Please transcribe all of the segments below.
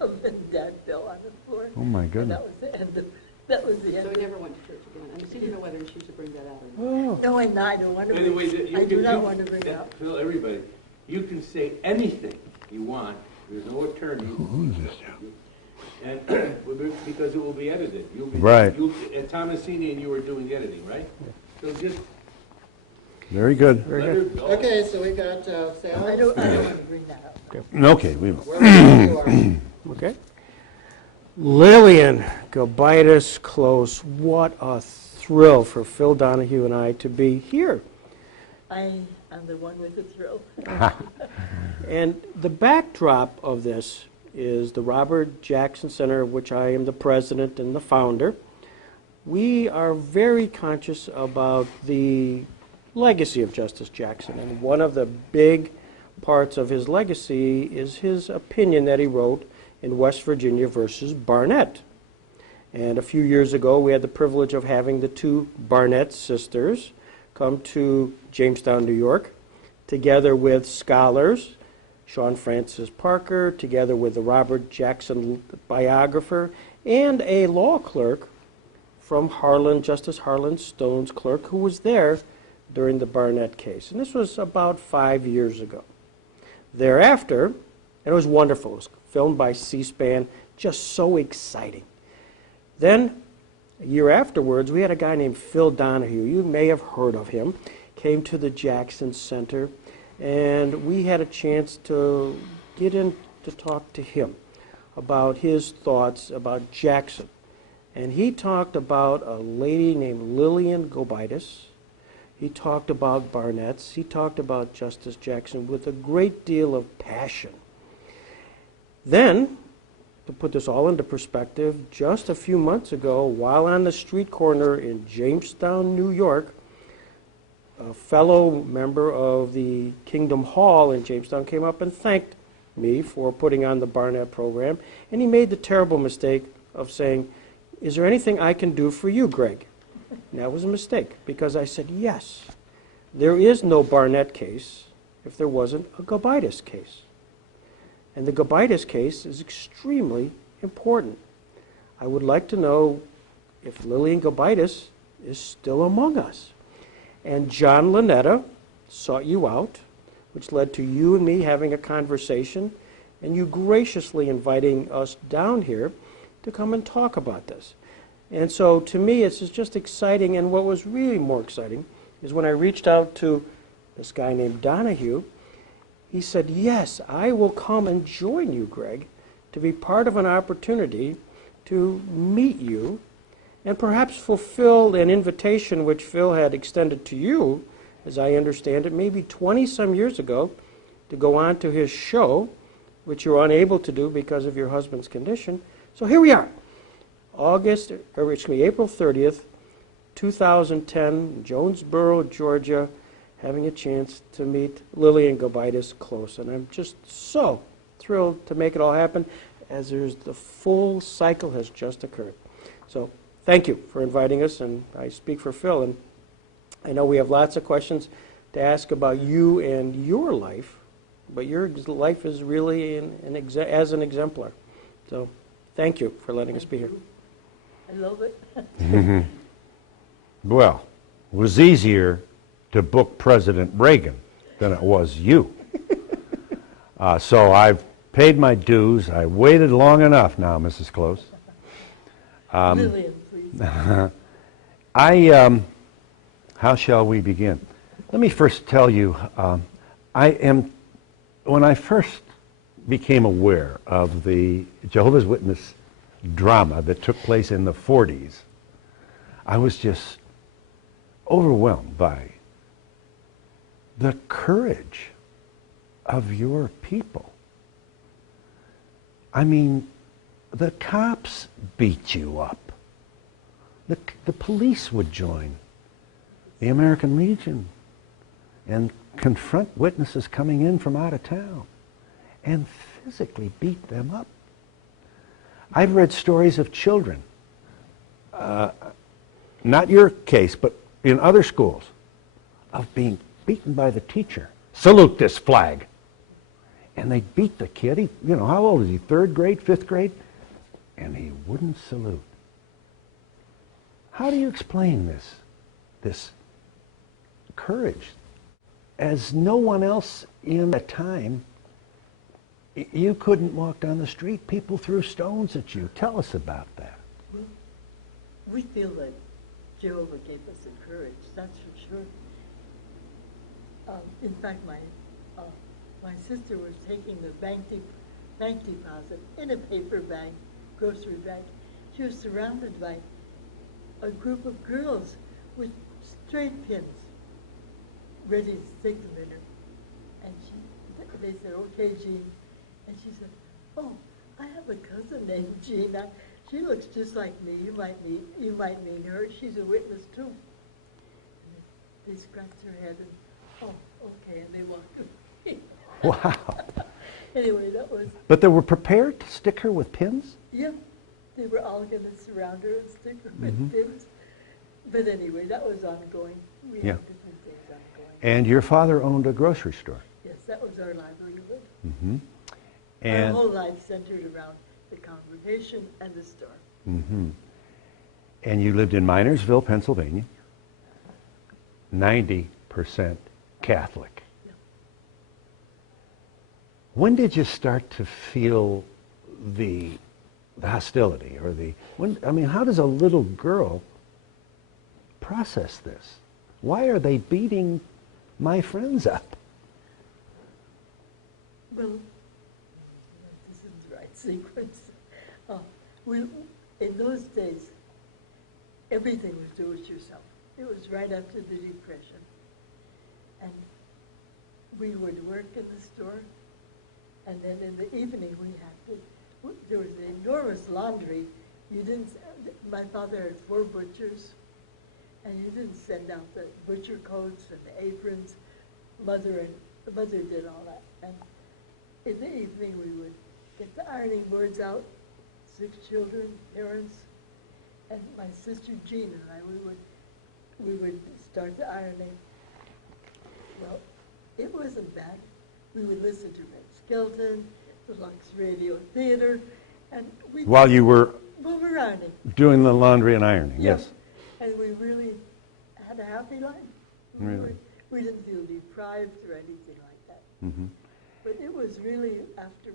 Mom and Dad fell on the floor. Oh, my And goodness. that was the end of, that was the end. So of he never went to church again. And so you didn't know whether she should bring that out or not. Oh. No, and I don't want to bring, Anyway, I do not want to bring it up. Phil, everybody, you can say anything you want. There's no attorney. Who is this? And because it will be edited. You'll be, Right. Thomasini and you are doing editing, right? So just Very good. let her go. Okay, so we got I Sal. don't want to bring that up. Okay, we will. Where you are. Okay. Lillian Gobitas Close, what a thrill for Phil Donahue and I to be here. I am the one with the thrill. And the backdrop of this is the Robert Jackson Center, of which I am the president and the founder. We are very conscious about the legacy of Justice Jackson, and one of the big parts of his legacy is his opinion that he wrote in West Virginia versus Barnett. And a few years ago, we had the privilege of having the two Barnett sisters come to Jamestown, New York, together with scholars, Sean Francis Parker, together with the Robert Jackson biographer, and a law clerk from Harlan, Justice Harlan Stone's clerk, who was there during the Barnett case. And this was about 5 years ago. Thereafter, and it was wonderful, it was filmed by C-SPAN, just so exciting. Then, a year afterwards, we had a guy named Phil Donahue. You may have heard of him. Came to the Jackson Center, and we had a chance to get in to talk to him about his thoughts about Jackson. And he talked about a lady named Lillian Gobitas. He talked about Barnett's. He talked about Justice Jackson with a great deal of passion. Then, to put this all into perspective, just a few months ago, while on the street corner in Jamestown, New York, a fellow member of the Kingdom Hall in Jamestown came up and thanked me for putting on the Barnett program, and he made the terrible mistake of saying, "Is there anything I can do for you, Greg?" And that was a mistake, because I said, yes, there is no Barnett case if there wasn't a Gobitas case. And the Gobitas case is extremely important. I would like to know if Lillian Gobitas is still among us. And John Lanetta sought you out, which led to you and me having a conversation, and you graciously inviting us down here to come and talk about this. And so to me, it's just exciting, and what was really more exciting is when I reached out to this guy named Donahue. He said, yes, I will come and join you, Greg, to be part of an opportunity to meet you and perhaps fulfill an invitation which Phil had extended to you, as I understand it, maybe 20-some years ago, to go on to his show, which you're unable to do because of your husband's condition. So here we are, April 30th, 2010, Jonesboro, Georgia, having a chance to meet Lillian Gobitas Close. And I'm just so thrilled to make it all happen, as the full cycle has just occurred. So thank you for inviting us, and I speak for Phil. And I know we have lots of questions to ask about you and your life, but your life is really as an exemplar. So thank you for letting us be here. I love it. Well, it was easier to book President Reagan than it was you. So I've paid my dues. I waited long enough now, Mrs. Close. Lillian, please. How shall we begin? Let me first tell you, when I first became aware of the Jehovah's Witness drama that took place in the 40s, I was just overwhelmed by the courage of your people. I mean, the cops beat you up. The police would join the American Legion and confront witnesses coming in from out of town and physically beat them up. I've read stories of children, not your case, but in other schools, of being beaten by the teacher. Salute this flag. and they'd beat the kid. He, you know, how old is he? 3rd grade, 5th grade? And he wouldn't salute. How do you explain this courage? As no one else in that time, you couldn't walk down the street. People threw stones at you. Tell us about that. Well, we feel that Jehovah gave us the courage, that's for sure. In fact, my sister was taking the bank deposit in a paper bag, grocery bag. She was surrounded by a group of girls with straight pins ready to stick them in her. And they said, okay, Jean. And she said, oh, I have a cousin named Jean. She looks just like me. You might meet her. She's a witness too. And they scratched her head and, oh, okay, and they walked away. Wow. Anyway, that was... But they were prepared to stick her with pins? Yeah, they were all going to surround her and stick her with pins. But anyway, that was ongoing. We had different things ongoing. And your father owned a grocery store? Yes, that was our livelihood. Mm-hmm. Our And whole life centered around the congregation and the store. mm-hmm. And you lived in Minersville, Pennsylvania, 90% Catholic. Yeah. When did you start to feel the hostility or how does a little girl process this? Why are they beating my friends up? Well, this isn't the right sequence. In those days, everything was do it yourself. It was right after the Depression. And we would work in the store, and then in the evening there was an enormous laundry. My father had 4 butchers, and you didn't send out the butcher coats and the aprons. Mother did all that. And in the evening we would get the ironing boards out, 6 children, parents, and my sister Jean and I, we would start the ironing. Well, it wasn't bad. We would listen to Red Skelton, the Lux Radio Theater, and While you were we're ironing. doing the laundry and ironing, Yeah. yes. And we really had a happy life. Really? We didn't feel deprived or anything like that. Mm-hmm. But it was really after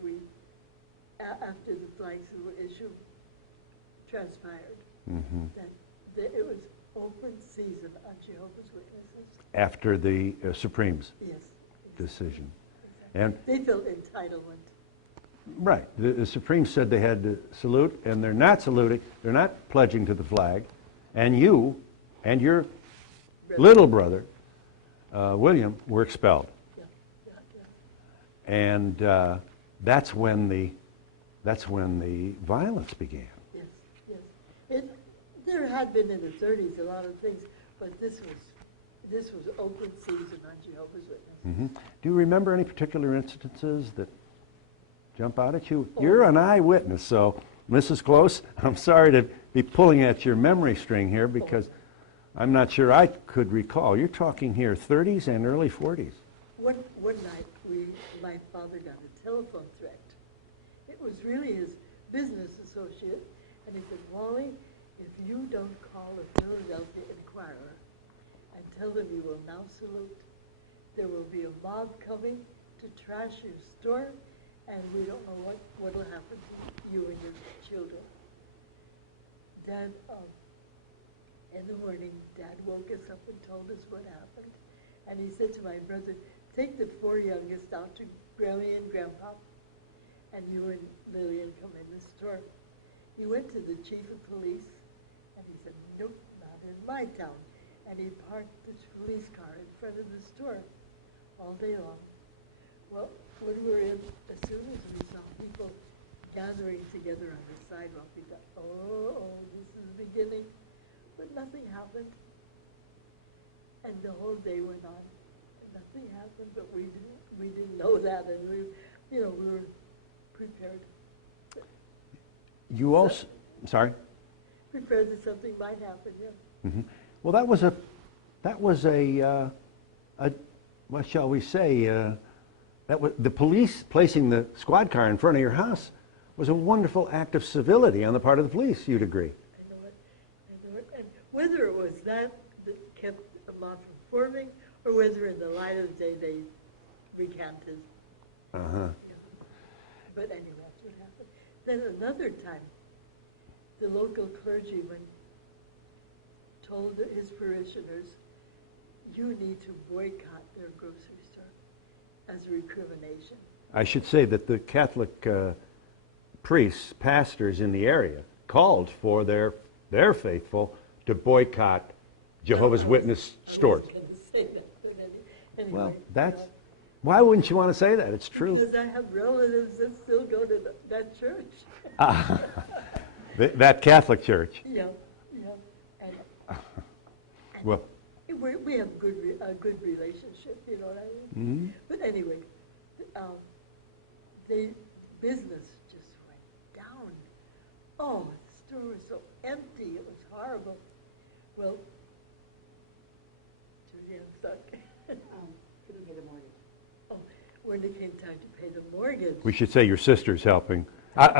the flag salute issue transpired Mm-hmm. that it was open season on Jehovah's Witnesses. After the Supreme's Yes. decision. Exactly. And They felt entitlement. right, the Supreme said they had to salute, and they're not saluting, they're not pledging to the flag, and you and your little brother, William, were expelled. Yeah, yeah, yeah. And that's when the violence began. Yes, yes. There had been in the 30s a lot of things, but this was open season on Jehovah's Witnesses. Mm-hmm. Do you remember any particular instances that jump out at you? You're an eyewitness, so Mrs. Close, I'm sorry to be pulling at your memory string here because I'm not sure I could recall. You're talking here 30s and early 40s. One night, my father got a telephone threat. It was really his business associate, and he said, Wally, if you don't call the Philadelphia Inquirer and tell them you will now salute, there will be a mob coming to trash your store, and we don't know what will happen to you and your children. Dad, in the morning, Dad woke us up and told us what happened. And he said to my brother, take the 4 youngest out to Grammy and Grandpa, and you and Lillian come in the store. He went to the chief of police, and he said, nope, not in my town. And he parked the police car in front of the store all day long. Well, when we were in, as soon as we saw people gathering together on the sidewalk, we thought, oh, this is the beginning. But nothing happened. And the whole day went on. Nothing happened, but we didn't know that, and we were prepared. You also, sorry? Prepared that something might happen, yeah. Mm-hmm. Well, that was a what shall we say, That was, the police placing the squad car in front of your house was a wonderful act of civility on the part of the police, you'd agree. I know it. I know it. And whether it was that kept them off from forming, or whether in the light of day they recanted. Uh-huh. You know. But anyway, that's what happened. Then another time, the local clergyman told his parishioners, you need to boycott their grocery store as a recrimination. I should say that the Catholic priests, pastors in the area called for their faithful to boycott Jehovah's Witness stores. I was going to say that, but anyway, Well, you that's, know, why wouldn't you want to say that? It's true. because I have relatives that still go to that church. That Catholic church. Yeah, yeah. And Well, we have a good relationship, you know what I mean? mhm. But anyway, the business just went down. Oh, the store was so empty, it was horrible. Well, Judy, I'm stuck. Couldn't pay the mortgage. Oh, when it came time to pay the mortgage. We should say your sister's helping.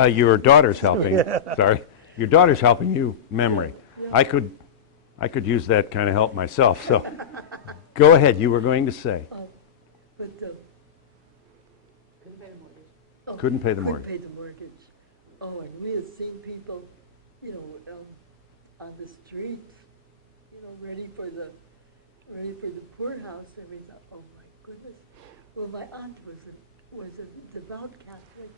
Your daughter's helping. Sorry. Your daughter's helping you, memory. Yeah. I could use that kind of help myself, so go ahead, you were going to say. But Couldn't pay the mortgage. Couldn't pay the mortgage. Couldn't pay the mortgage. Oh, and we have seen people, you know, on the streets, you know, ready for the poorhouse, and we thought, oh my goodness. Well, my aunt was a devout Catholic,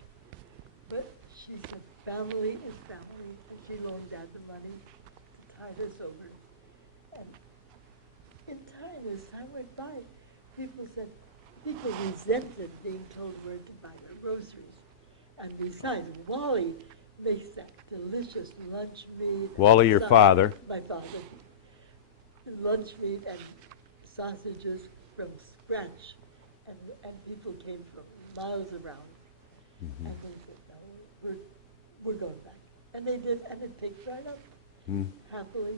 but she said family is family, and she loaned Dad the money to tide us over. And in time, as time went by, people resented being told where to buy their groceries. And besides, Wally makes that delicious lunch meat. Wally, your father. My father. Lunch meat and sausages from scratch. And people came from miles around. Mhm. And they said, no, we're going back. And they did, and it picked right up, happily.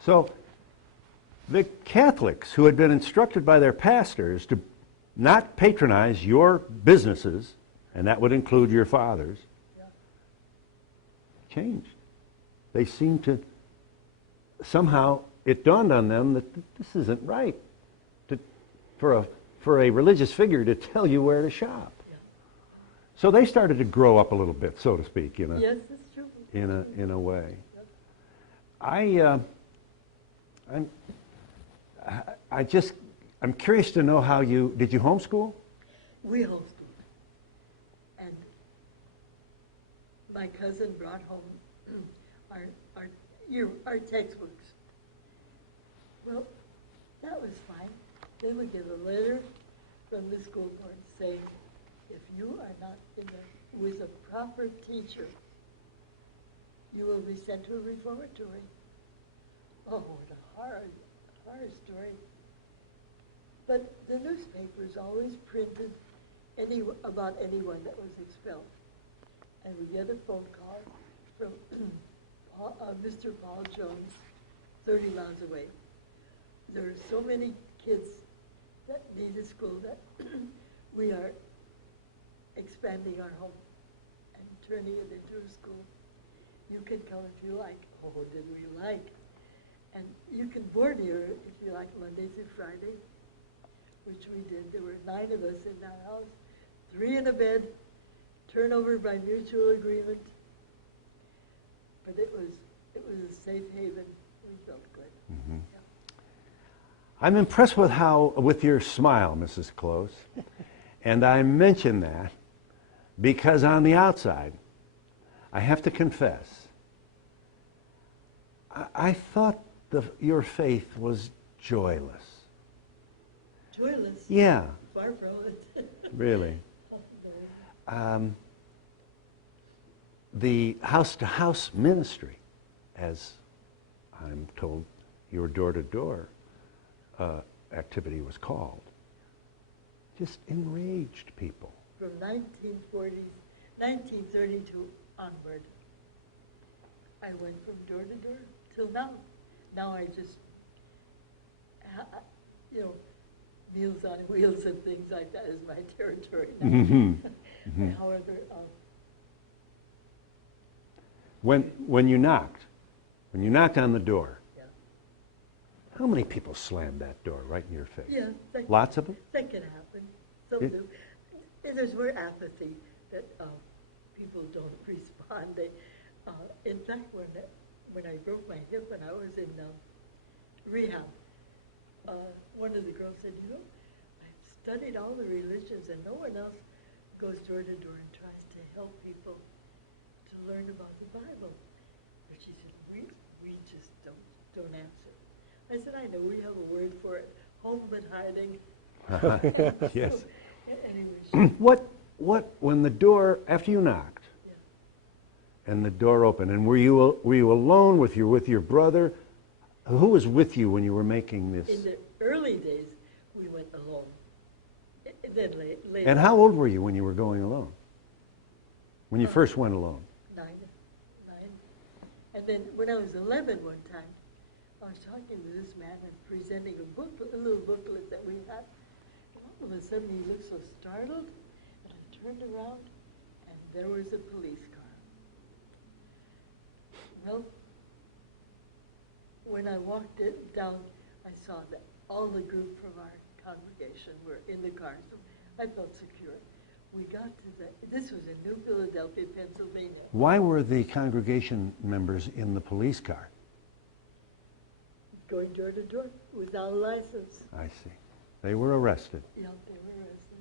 So the Catholics who had been instructed by their pastors to not patronize your businesses, and that would include your father's, Yeah. changed. They seemed to, somehow it dawned on them that this isn't right for a religious figure to tell you where to shop. Yeah. So they started to grow up a little bit, so to speak, you know. Yes, it's true. In a way. Yep. I'm curious to know how did you homeschool? We homeschooled. And my cousin brought home our textbooks. Well, that was fine. They would get a letter from the school board saying, if you are not with a proper teacher, you will be sent to a reformatory. Oh, what a horror story. But the newspapers always printed about anyone that was expelled. And we get a phone call from Mr. Paul Jones, 30 miles away. There are so many kids that need a school that we are expanding our home and turning it into a school. You can come if you like. Oh, did we like? And you can board here if you like, Monday through Friday, which we did. There were 9 of us in that house, 3 in a bed, turnover by mutual agreement. But it was a safe haven. We felt good. Mm-hmm. Yeah. I'm impressed with your smile, Mrs. Close. And I mention that because on the outside, I have to confess, I thought your faith was joyless. Joyless. Yeah, Far from it. really. The house-to-house ministry, as I'm told your door-to-door activity was called, just enraged people. From 1932 onward, I went from door to door till now. Now I just, Meals on Wheels and things like that is my territory now. Mm-hmm. However, When you knocked on the door, yeah, how many people slammed that door right in your face? yeah, that, Lots of them? that can happen. Some It- do. And there's more apathy that people don't respond. They, in fact, when I broke my hip and I was in rehab, one of the girls said, you know, I've studied all the religions and no one else goes door to door and tries to help people to learn about the Bible. But she said, we just don't answer. I said, I know, we have a word for it, home but hiding. Yes. Anyway, When the door, after you knocked, yeah. and the door opened, and were you alone with your brother? Who was with you when you were making this? In the early days, we went alone. Then later. And how old were you when you were going alone? When you first went alone? 9. And then when I was 11 one time, I was talking to this man and presenting a little booklet that we had. And all of a sudden he looked so startled, and I turned around, and there was a police car. Well, when I walked down, I saw that all the group from our congregation were in the car, so I felt secure. We got to this was in New Philadelphia, Pennsylvania. Why were the congregation members in the police car? Going door to door without a license. I see. They were arrested. Yeah, they were arrested.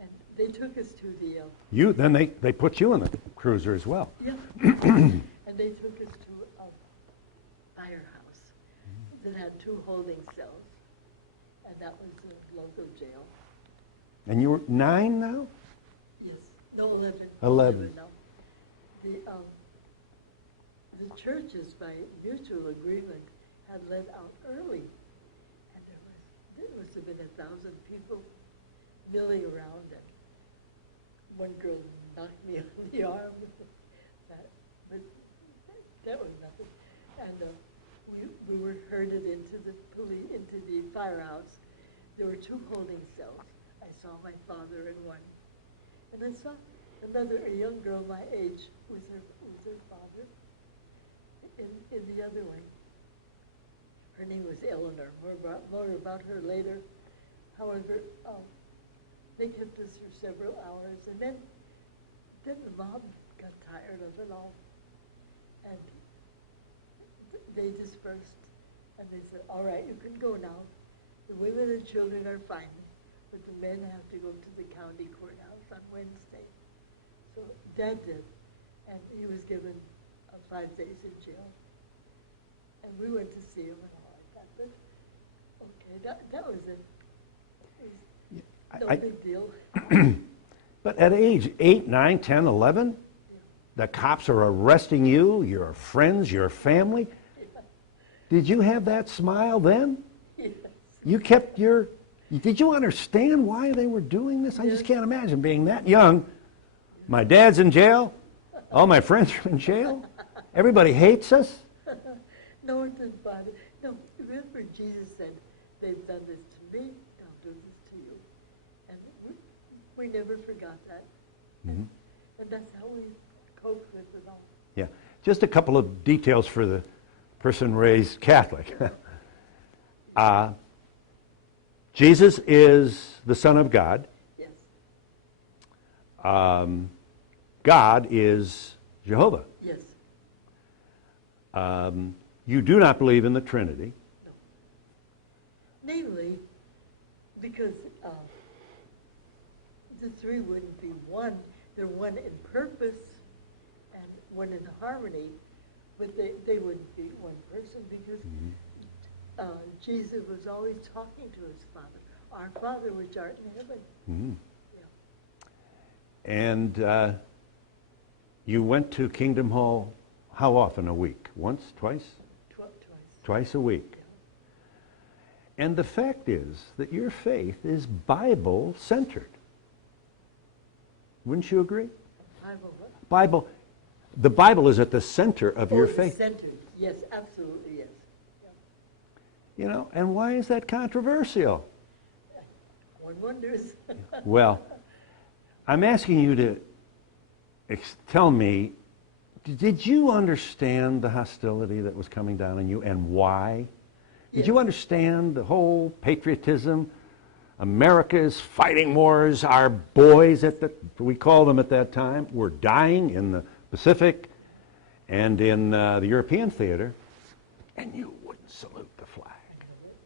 And they took us to the... Then they put you in the cruiser as well. yeah. And they took us to a firehouse that had 2 holding cells. And that was the local jail. And you were 9 now? Yes. No, 11. 11. Now. The churches, by mutual agreement, had let out early. And there must have been 1,000 people milling around. And one girl knocked me on the arm. But that was nothing. And we were herded into the firehouse. There were 2 holding cells. I saw my father in one. And I saw a young girl my age with her father in the other one. Her name was Eleanor. More about her later. However, they kept us for several hours, and then the mob got tired of it all, and they dispersed, and they said, all right, you can go now. The women and children are fine, but the men have to go to the county courthouse on Wednesday. So Dad did, and he was given 5 days in jail. And we went to see him and all like that. But okay, that was it. It was no big deal. But at age 8, 9, 10, 11, the cops are arresting you, your friends, your family. Yeah. Did you have that smile then? Yes. Did you understand why they were doing this? I just Yes. can't imagine being that young. My dad's in jail. All my friends are in jail. Everybody hates us. No one did about it. No, remember Jesus said, they've done this to me, I'll do this to you. And we never forgot that. Mm-hmm. And that's how we coped with it all. Yeah. Just a couple of details for the person raised Catholic. Jesus is the Son of God. Yes. God is Jehovah. Yes. You do not believe in the Trinity. No. Namely, because the 3 wouldn't be one. They're one in purpose and one in harmony, but they wouldn't be one person because Jesus was always talking to his Father. Our Father which art in heaven. Mm-hmm. Yeah. And you went to Kingdom Hall how often a week? Once, twice? Twice. Twice a week. Yeah. And the fact is that your faith is Bible-centered. Wouldn't you agree? Bible what? The Bible is at the center of your it's faith. centered. Yes, absolutely, yes. Yeah. You know, and why is that controversial? One wonders. Well, I'm asking you to tell me, did you understand the hostility that was coming down on you and why? Did you Yes. understand the whole patriotism? America's fighting wars, our boys, we called them at that time, were dying in the Pacific and in the European theater, and you wouldn't salute the flag.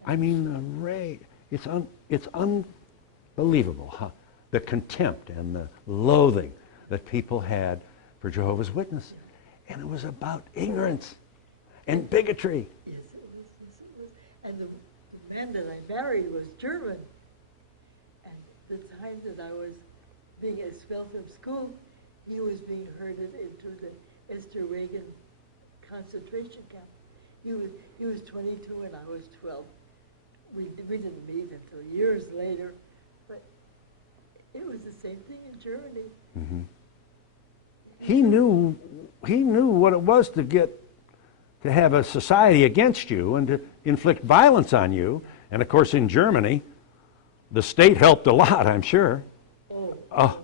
I mean, it's unbelievable, huh? The contempt and the loathing that people had for Jehovah's Witnesses. And it was about ignorance and bigotry. Yes, it was. Yes, it was. And the man that I married was German. And the time that I was being expelled from school, he was being herded into the Esther Reagan concentration camp. He was 22 and I was 12. We didn't meet until years later, but it was the same thing in Germany. Mm-hmm. He knew what it was to have a society against you and to inflict violence on you. And of course, in Germany, the state helped a lot, I'm sure. Oh,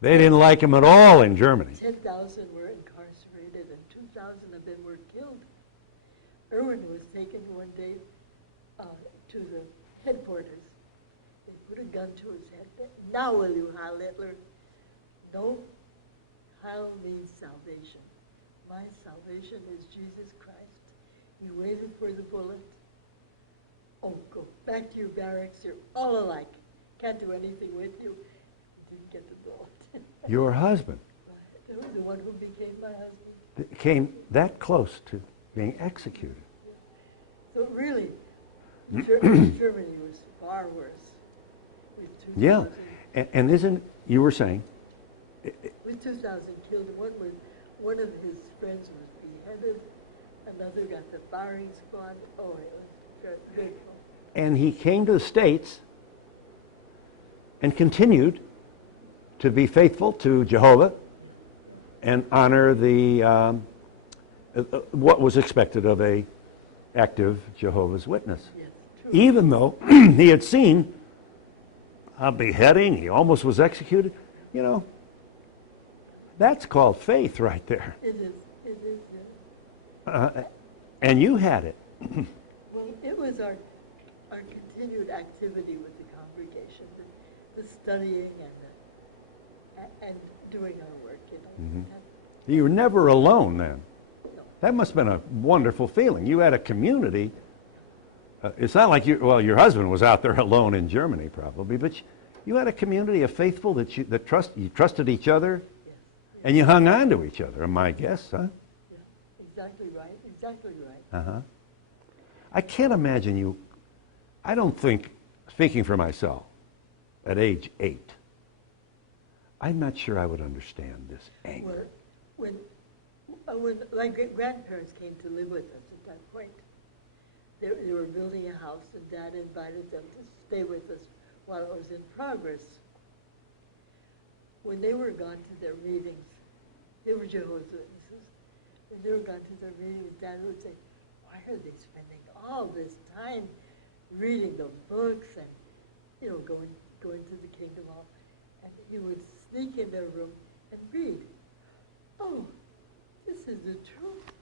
they didn't like him at all in Germany. 10,000 were incarcerated and 2,000 of them were killed. Erwin was taken one day to the headquarters. They put a gun to his head. Now will you Heil Hitler? No. Heil means salvation. My salvation is Jesus Christ. He waited for the bullet. Oh, go back to your barracks. You're all alike. Can't do anything with you. Didn't get the bullet. Your husband The one who became my husband. came that close to being executed. So really, Germany was far worse. With 2,000, Yeah, and isn't, you were saying? with 2,000 killed, one of his friends was beheaded, another got the firing squad. Oh, it was dreadful. And he came to the States and continued to be faithful to Jehovah and honor the what was expected of a active Jehovah's Witness. Yes, true. Even though he had seen a beheading, he almost was executed. You know, that's called faith right there. It is, yes. And you had it. Well, it was our continued activity with the congregation, the studying and doing our work, you know. Mm-hmm. You were never alone then. No. That must have been a wonderful feeling. You had a community. It's not like your husband was out there alone in Germany probably, but you had a community of faithful you trusted each other, Yes. and you hung on to each other, my guess, huh? Yeah, exactly right. Uh-huh. I can't imagine you, I don't think, speaking for myself, at age 8, I'm not sure I would understand this anger. Well, when my grandparents came to live with us at that point, they were building a house, and Dad invited them to stay with us while it was in progress. When they were gone to their meetings, they were Jehovah's Witnesses. When they were gone to their meetings, Dad would say, "Why are they spending all this time reading the books and, you know, going to the Kingdom Hall?" And he would sneak in their room and read. Oh, this is the truth.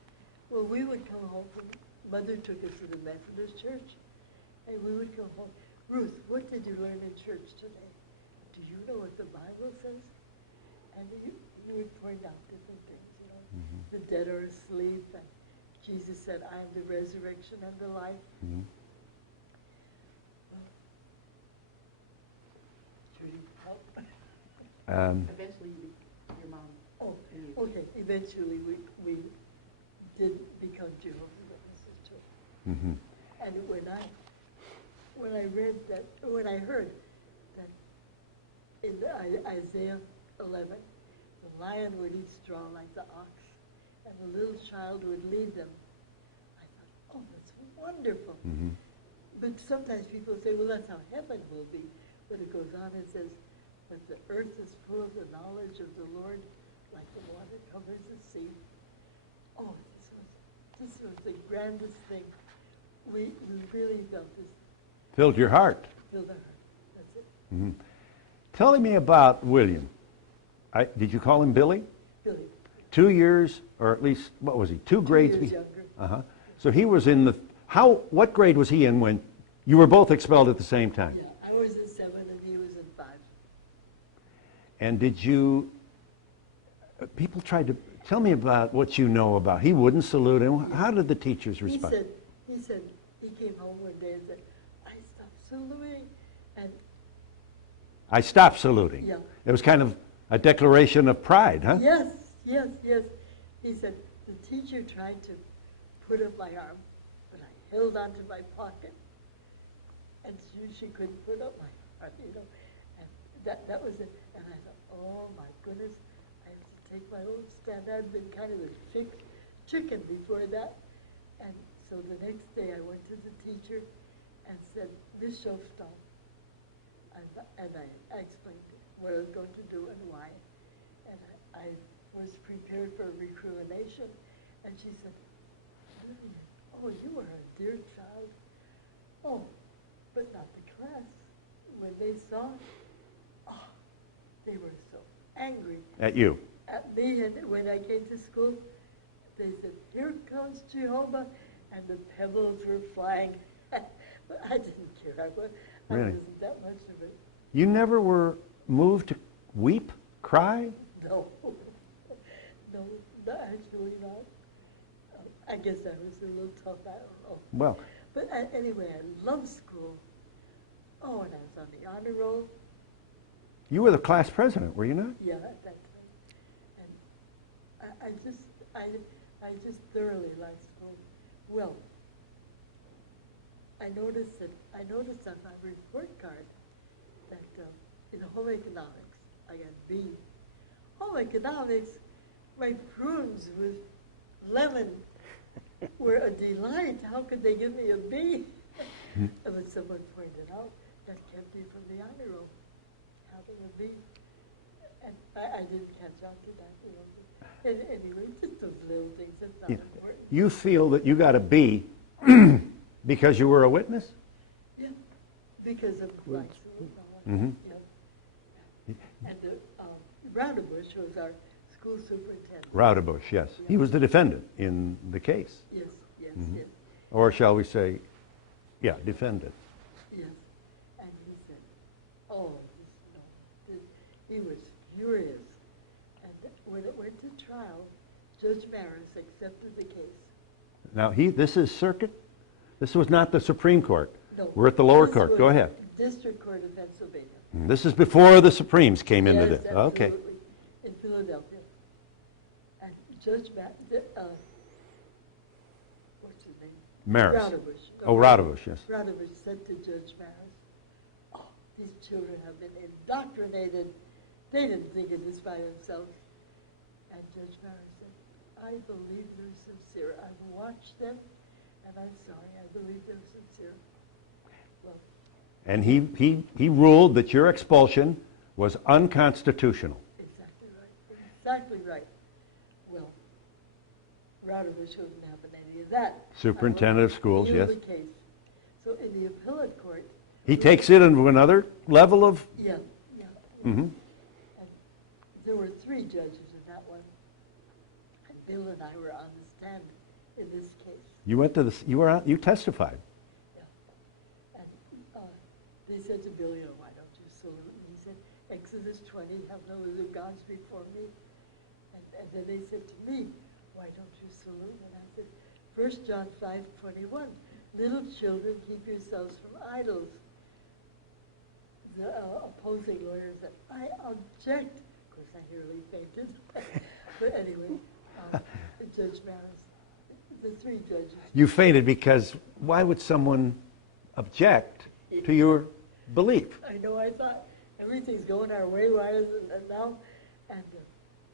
Well, we would come home Mother took us to the Methodist church, and we would come home. "Ruth, what did you learn in church today? Do you know what the Bible says?" And you would point out different things, you know. Mm-hmm. The dead are asleep, and Jesus said, "I am the resurrection and the life." Mm-hmm. Well, Judy, help. Eventually, your mom. Oh, and you. okay. Eventually, we did become Jehovah's Witnesses too. Mm-hmm. And when I read that, when I heard that in Isaiah 11, the lion would eat straw like the ox, and the little child would lead them, I thought, oh, that's wonderful. Mm-hmm. But sometimes people say, well, that's how heaven will be. But it goes on and says, but the earth is full of the knowledge of the Lord, like the water covers the sea. Oh, this was the grandest thing. We really felt this. Filled your heart. Filled our heart. That's it. Tell me about William. Did you call him Billy? Billy. 2 years, or at least, what was he, 2 grades? 2 years younger. Uh-huh. So he was in the, what grade was he in when you were both expelled at the same time? Yeah, I was in 7 and he was in 5. And did you, people tried to, tell me about what you know about, he wouldn't salute him. How did the teachers respond? He said, he came home one day and said, I stopped saluting. And I stopped saluting. Yeah. It was kind of a declaration of pride, huh? yes. He said, the teacher tried to put up my arm, but I held onto my pocket. And she couldn't put up my arm, you know. And that was it. And I thought, oh my goodness, I have to take my own stand. I'd been kind of a chicken before that. And so the next day I went to the teacher and said, Miss Shofstall, and I explained what I was going to do and why. And I was prepared for recrimination. And she said, Lillian, oh, you are a dear child. Oh, but not the class. When they saw it, oh, they were so angry. At you? At me, and when I came to school, they said, here comes Jehovah, and the pebbles were flying. But I didn't care. I Really? wasn't that much of it. You never were moved to weep, cry? No. No, actually not. I guess I was a little tough, I don't know. Well, But anyway, I loved school. Oh, and I was on the honor roll. you were the class president, were you not? Yeah, at that time. And I just thoroughly liked school. Well, I noticed on my report card that in home economics, I got B. Home economics, my prunes with lemon were a delight. How could they give me a B? And when someone pointed out, that kept me from the honor roll, having a B. And I didn't catch on to that, you know. And anyway, just those little things, that's not important. You feel that you got a B because you were a witness? Yeah, because of my school Mhm. yeah. And Roudabush was our school superintendent. Roudabush, yes. He was the defendant in the case. Yes, yes, yes, Or shall we say, yeah, defendant. yes. And he said, oh, he was furious. And when it went to trial, Judge Maris accepted the case. Now, this is circuit? This was not the Supreme Court. No. We're at the lower This court. was Go ahead. District Court of Pennsylvania. This is before the Supremes came into Yes, this. Okay. absolutely, in Philadelphia. And Judge what's his name? Maris. Roudabush. Oh, Roudabush, yes. Roudabush said to Judge Maris, oh, these children have been indoctrinated. They didn't think of this by themselves. And Judge Maris said, I believe they're sincere. I've watched them, and I'm sorry, I believe they're sincere. Well, And he ruled that your expulsion was unconstitutional. exactly right. Exactly right. Well, Roudabush wouldn't have any of that. Superintendent of schools, Knew yes. the case. So in the appellate court. He takes it into another level of... Yeah. Mhm. And there were 3 judges in that one. And Bill and I were on the stand in this case. You went to you testified. Yeah. And they said to Billy, oh, why don't you salute? And he said, Exodus 20, have no other gods before me. And then they said to me, why don't you salute? And I said, 1 John 5:21, little children, keep yourselves from idols. The opposing lawyer said, I object. Of course, I nearly fainted. But anyway, Judge Maris, the 3 judges. You fainted because why would someone object to your belief? I know, I thought everything's going our way, why isn't it now? And,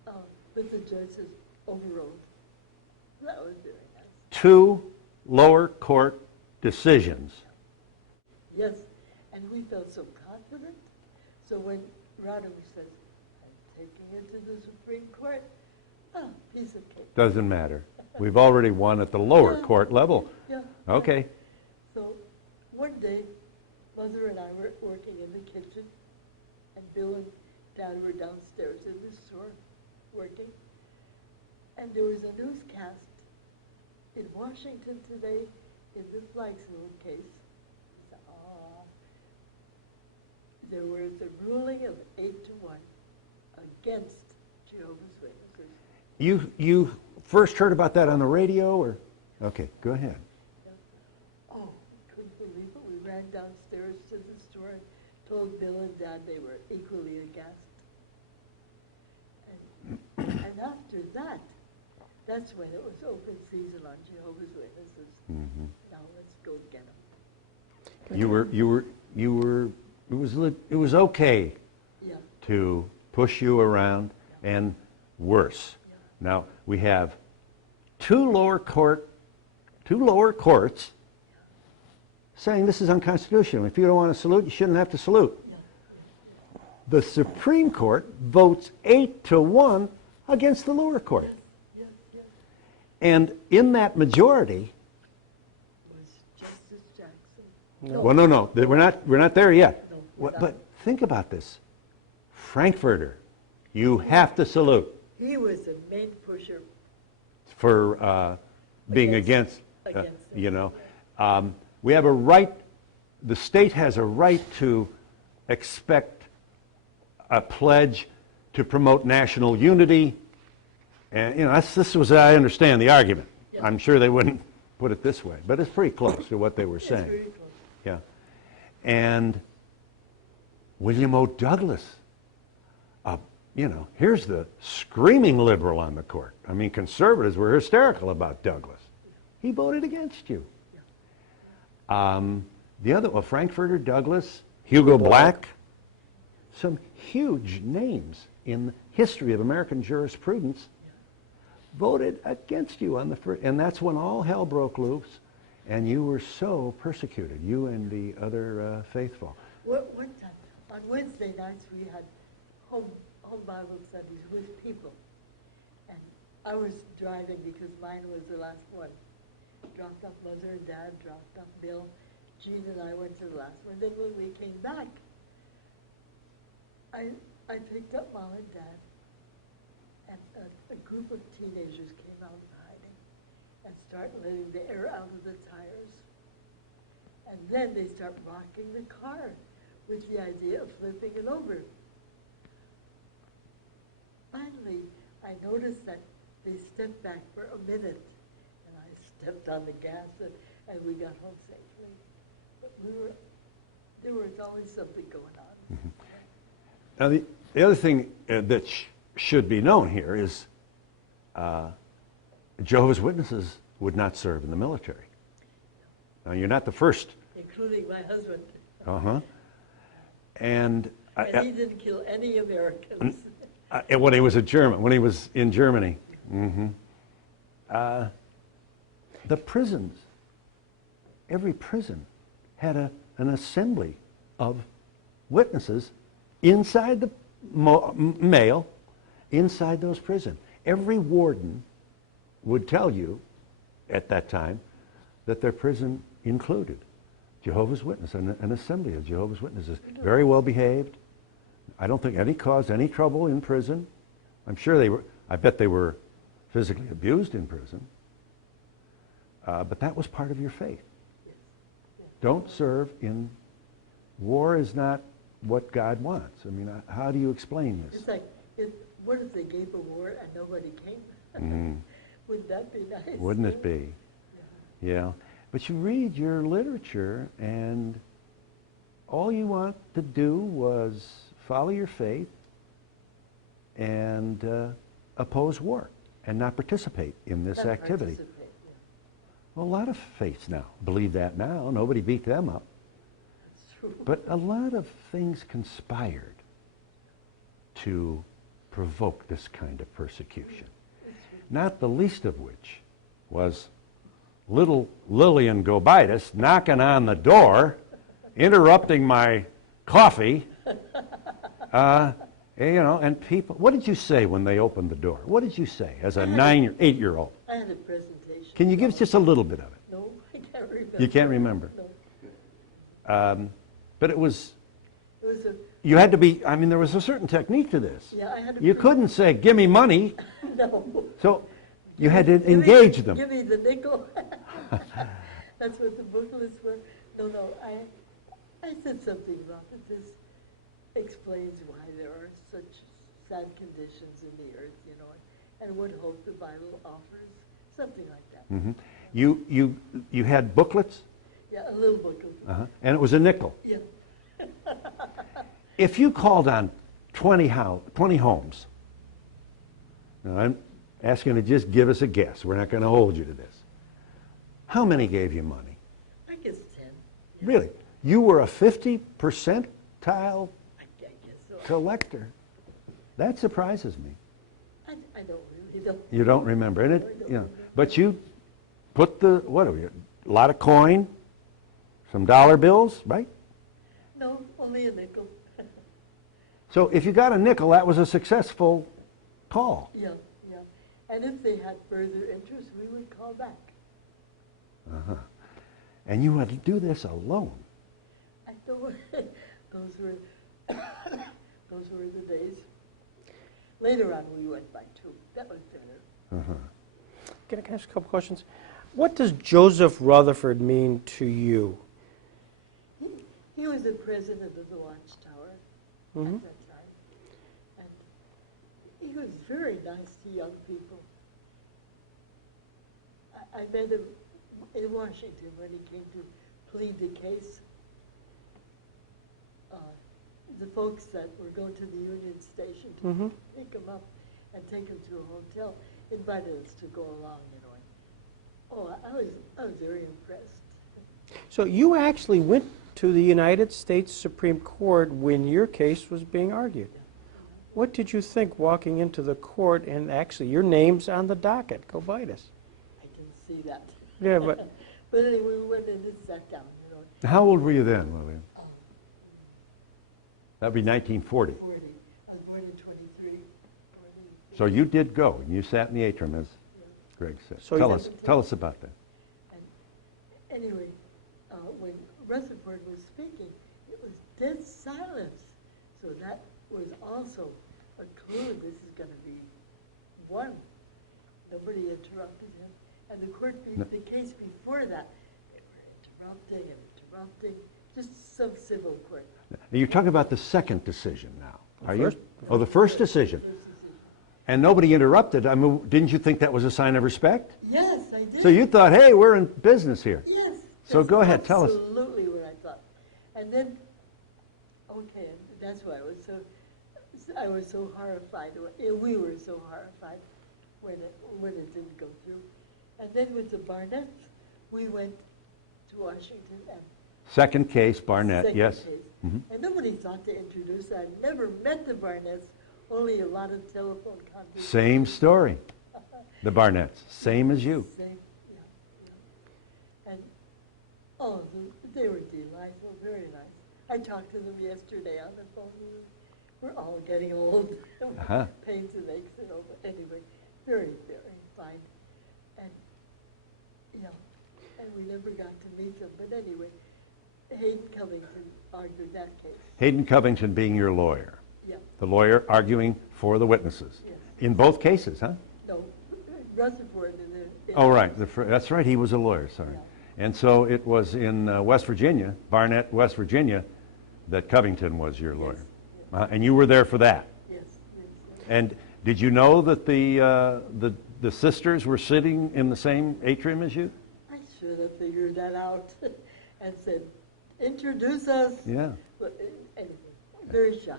but the judge says, overruled. That was very nice. 2 lower court decisions. Yes, and we felt so confident. So when Roudabush says, I'm taking it to the Supreme Court, piece of cake. Doesn't matter. We've already won at the lower Yeah. court level. Yeah. Okay. So one day, Mother and I were working in the kitchen, Bill and Dad were downstairs in the store working, and there was a newscast in Washington today in the Flagsville case. There was a ruling of 8-1 against Jehovah's Witnesses. You first heard about that on the radio, or? Okay, go ahead. Oh, couldn't believe it. We ran downstairs to the store and told Bill and Dad they were equally aghast. And after that, that's when it was open season on Jehovah's Witnesses. Mm-hmm. Now let's go get them. It was okay Yeah. to push you around, and worse. Yeah. Now we have two lower courts saying this is unconstitutional. If you don't want to salute, you shouldn't have to salute. Yeah. The Supreme Court votes 8-1 against the lower court. Yes, yes, yes. And in that majority, Was Justice Jackson. well, no, we're not there yet. No, we're not. But think about this. Frankfurter, you have to salute He was the main pusher. for being against, Against it. you know. We have a right, the state has a right to expect a pledge to promote national unity. And, you know, this was, I understand the argument. Yes. I'm sure they wouldn't put it this way, but it's pretty close to what they were It's saying. very close. Yeah. And William O. Douglas, you know, here's the screaming liberal on the court. I mean, conservatives were hysterical about Douglas. He voted against you. The other, well, Frankfurter, Douglas, Hugo Black, some huge names in the history of American jurisprudence voted against you on the first, and that's when all hell broke loose, and you were so persecuted, you and the other faithful. One time, on Wednesday nights, we had home Bible studies with people. And I was driving because mine was the last one. Dropped off Mother and Dad, dropped off Bill. Jean and I went to the last one. Then when we came back, I picked up Mom and Dad, and a group of teenagers came out of hiding and started letting the air out of the tires. And then they start rocking the car with the idea of flipping it over. Finally, I noticed that they stepped back for a minute, and I stepped on the gas, and we got home safely. But there was always something going on. Mm-hmm. Now, the other thing that should be known here is Jehovah's Witnesses would not serve in the military. Now, you're not the first. Including my husband. Uh-huh. And he didn't kill any Americans. when he was in Germany. Mm-hmm. The prisons, every prison had an assembly of witnesses inside the male, inside those prisons. Every warden would tell you at that time that their prison included Jehovah's Witnesses, an assembly of Jehovah's Witnesses, very well behaved. I don't think any caused any trouble in prison. I'm sure I bet they were physically abused in prison. But that was part of your faith. Don't serve in, war is not what God wants. I mean, how do you explain this? It's like, what if they gave a war and nobody came? Mm. Wouldn't that be nice? Wouldn't it be? Yeah. But you read your literature, and all you want to do was follow your faith and oppose war and not participate in this activity. Participate, yeah. Well, a lot of faiths now believe that now. Nobody beat them up. That's true. But a lot of things conspired to provoke this kind of persecution. Not the least of which was little Lillian Gobitas knocking on the door, interrupting my coffee, and people. What did you say when they opened the door? What did you say as a 8-year-old? I had a presentation. Can you give us just a little bit of it? No, I can't remember. You can't remember. No. But it was, It was you had to be, I mean, there was a certain technique to this. Yeah, I had to. You couldn't say, give me money. No. So you had to engage them. Give me the nickel. That's what the booklets were. No, I said something about it. This explains why there are such sad conditions in the earth, you know, and what hope the Bible offers, something like that. Mhm. You had booklets, Yeah, a little booklet. and it was a nickel. Yeah. If you called on 20 homes, now I'm asking you to just give us a guess. We're not going to hold you to this. How many gave you money? I guess 10. Really? You were a 50 percentile I guess so. collector. That surprises me. I don't really know. You don't remember, and I it, don't you know, remember. but you put the what are you? A lot of coin, some dollar bills, right? No, only a nickel. So if you got a nickel, that was a successful call. Yeah. And if they had further interest, we would call back. And you had to do this alone. I know those were the days. Later on, we went by 2. That was better. Can I ask a couple questions? What does Joseph Rutherford mean to you? He was the president of the Watchtower at that time, and he was very nice to young people. I met him in Washington when he came to plead the case. The folks that were going to the Union Station to pick him up and take him to a hotel invited us to go along, you know. Oh, I was very impressed. So you actually went to the United States Supreme Court when your case was being argued. What did you think walking into the court and actually your name's on the docket, Gobitas? I can see that. Yeah, but But anyway, we went in and sat down, you know. How old were you then, Lillian? That'd be 1940. 40. I was born in 23. 40. So you did go, and you sat in the atrium, as Greg said. So tell you- us about that. And anyway, when Rutherford was speaking, it was dead silence. So that was also a clue this is going to be won. Nobody interrupted him. And the case before that, they were interrupting, just some civil court. You're talking about the second decision now, are you? first- Oh, the first decision. First decision. And nobody interrupted. I mean, didn't you think that was a sign of respect? Yes, I did. So you thought, hey, we're in business here. Yes. So that's go ahead, tell us. Absolutely what I thought. And then, okay, that's why I was so horrified. We were so horrified when it didn't go through. And then with the Barnetts, we went to Washington and Second case, Barnett, second yes. case. Mhm. And nobody thought to introduce. I never met the Barnetts, only a lot of telephone conversations. Same story. The Barnetts, same as you. Same, yeah. And, they were delightful, very nice. I talked to them yesterday on the phone. We're all getting old. Pains and aches and all, but anyway, very, very fine. And, and we never got to meet them, but anyway, Hayden Covington argued that case. Hayden Covington being your lawyer. Yeah, The lawyer arguing for the witnesses. yes. In both cases, huh? No, Rutherford and then. Oh, right. That's right. He was a lawyer, sorry. Yeah. And so it was in West Virginia, Barnett, West Virginia, that Covington was your lawyer. Yes, And you were there for that. yes. And did you know that the sisters were sitting in the same atrium as you? I should have figured that out and said, introduce us. Yeah. But anyway, very shy.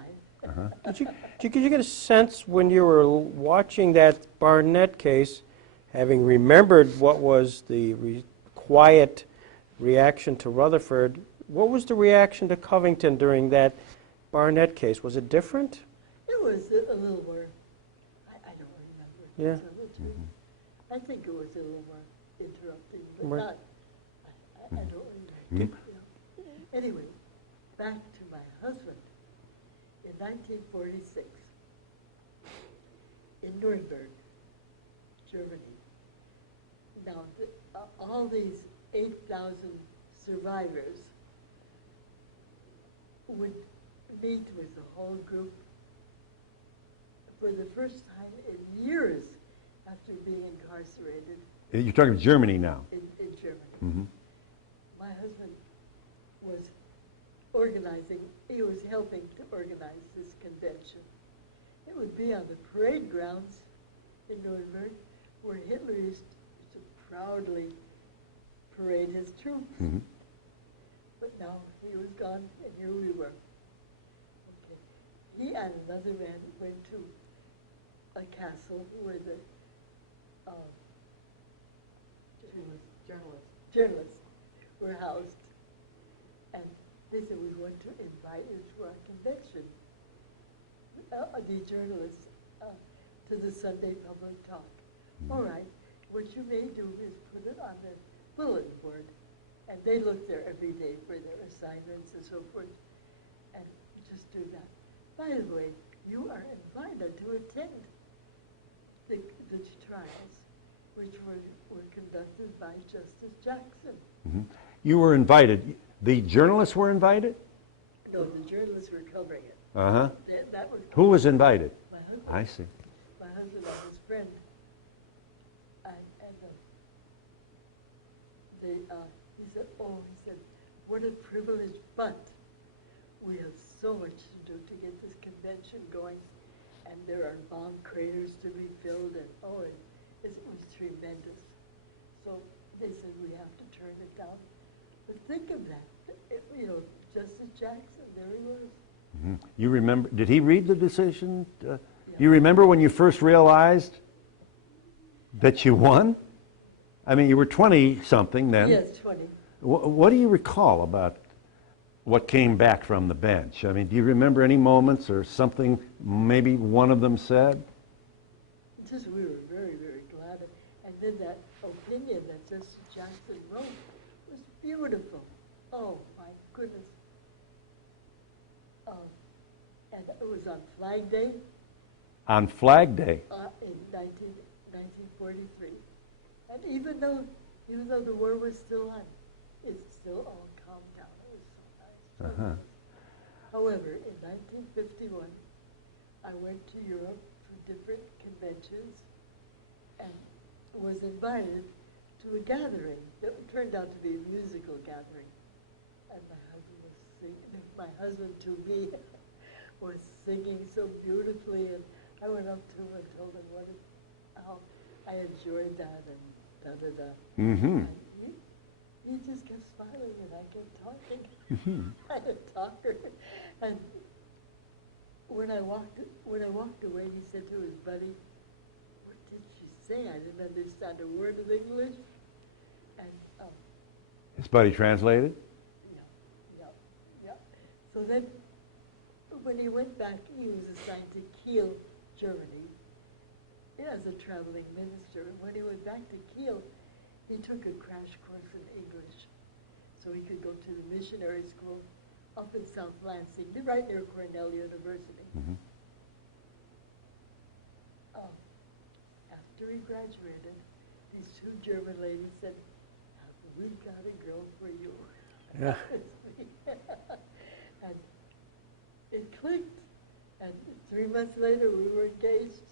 did you get a sense when you were watching that Barnett case, having remembered what was the quiet reaction to Rutherford, what was the reaction to Covington during that Barnett case? Was it different? It was a little more, I don't remember. to Yeah. tell the truth. I think it was a little more interrupting, but Right. not, I don't remember. Yeah. Anyway, back to my husband. In 1946, in Nuremberg, Germany. Now, all these 8,000 survivors would meet with the whole group for the first time in years after being incarcerated You're talking Germany now. in Germany. Mm-hmm. My husband was organizing, he was helping to organize this convention. It would be on the parade grounds in Nuremberg, where Hitler used to proudly parade his troops. Mm-hmm. But now he was gone, and here we were. Okay. He and another man went to a castle where the journalists were housed. And they said, we want to invite you to our convention, the journalists, to the Sunday public talk. All right, what you may do is put it on the bulletin board. And they look there every day for their assignments and so forth. And just do that. By the way, you are invited to attend the trials, which were conducted by Justice Jackson. Mm-hmm. You were invited. The journalists were invited? No, the journalists were covering it. Uh-huh. That was Who was invited? my husband. I see. My husband and his friend. He said, what a privilege, but we have so much to do to get this convention going, and there are bomb craters to be filled, and it was tremendous. So they said, we have to turn it down. But think of that, Justice Jackson, there he was. Mm-hmm. You remember, did he read the decision? Yeah. You remember when you first realized that you won? I mean, you were 20-something then. Yes, 20. What do you recall about what came back from the bench? I mean, do you remember any moments or something maybe one of them said? Just we were very, very glad. And then that opinion that Justice Jackson wrote was beautiful. Oh, my goodness. And it was on Flag Day On Flag Day. in 1943. And even though the war was still on, it still all calmed down. It was so nice. So Uh-huh. nice. However, in 1951, I went to Europe for different conventions and was invited to a gathering that turned out to be a musical gathering. And my husband was singing, my husband to me was singing so beautifully, and I went up to him and told him how I enjoyed that and da-da-da. Mm-hmm. And he just kept smiling and I kept talking. Mm-hmm. I'm a talker. And when I walked away, he said to his buddy, what did she say? I didn't understand a word of English. And His buddy translated? yeah. So then, when he went back, he was assigned to Kiel, Germany, as a traveling minister. And when he went back to Kiel, he took a crash course in English, so he could go to the missionary school up in South Lansing, right near Cornell University. Mm-hmm. After he graduated, these two German ladies said, we've got a girl for you. Yeah. And it clicked. And 3 months later, we were engaged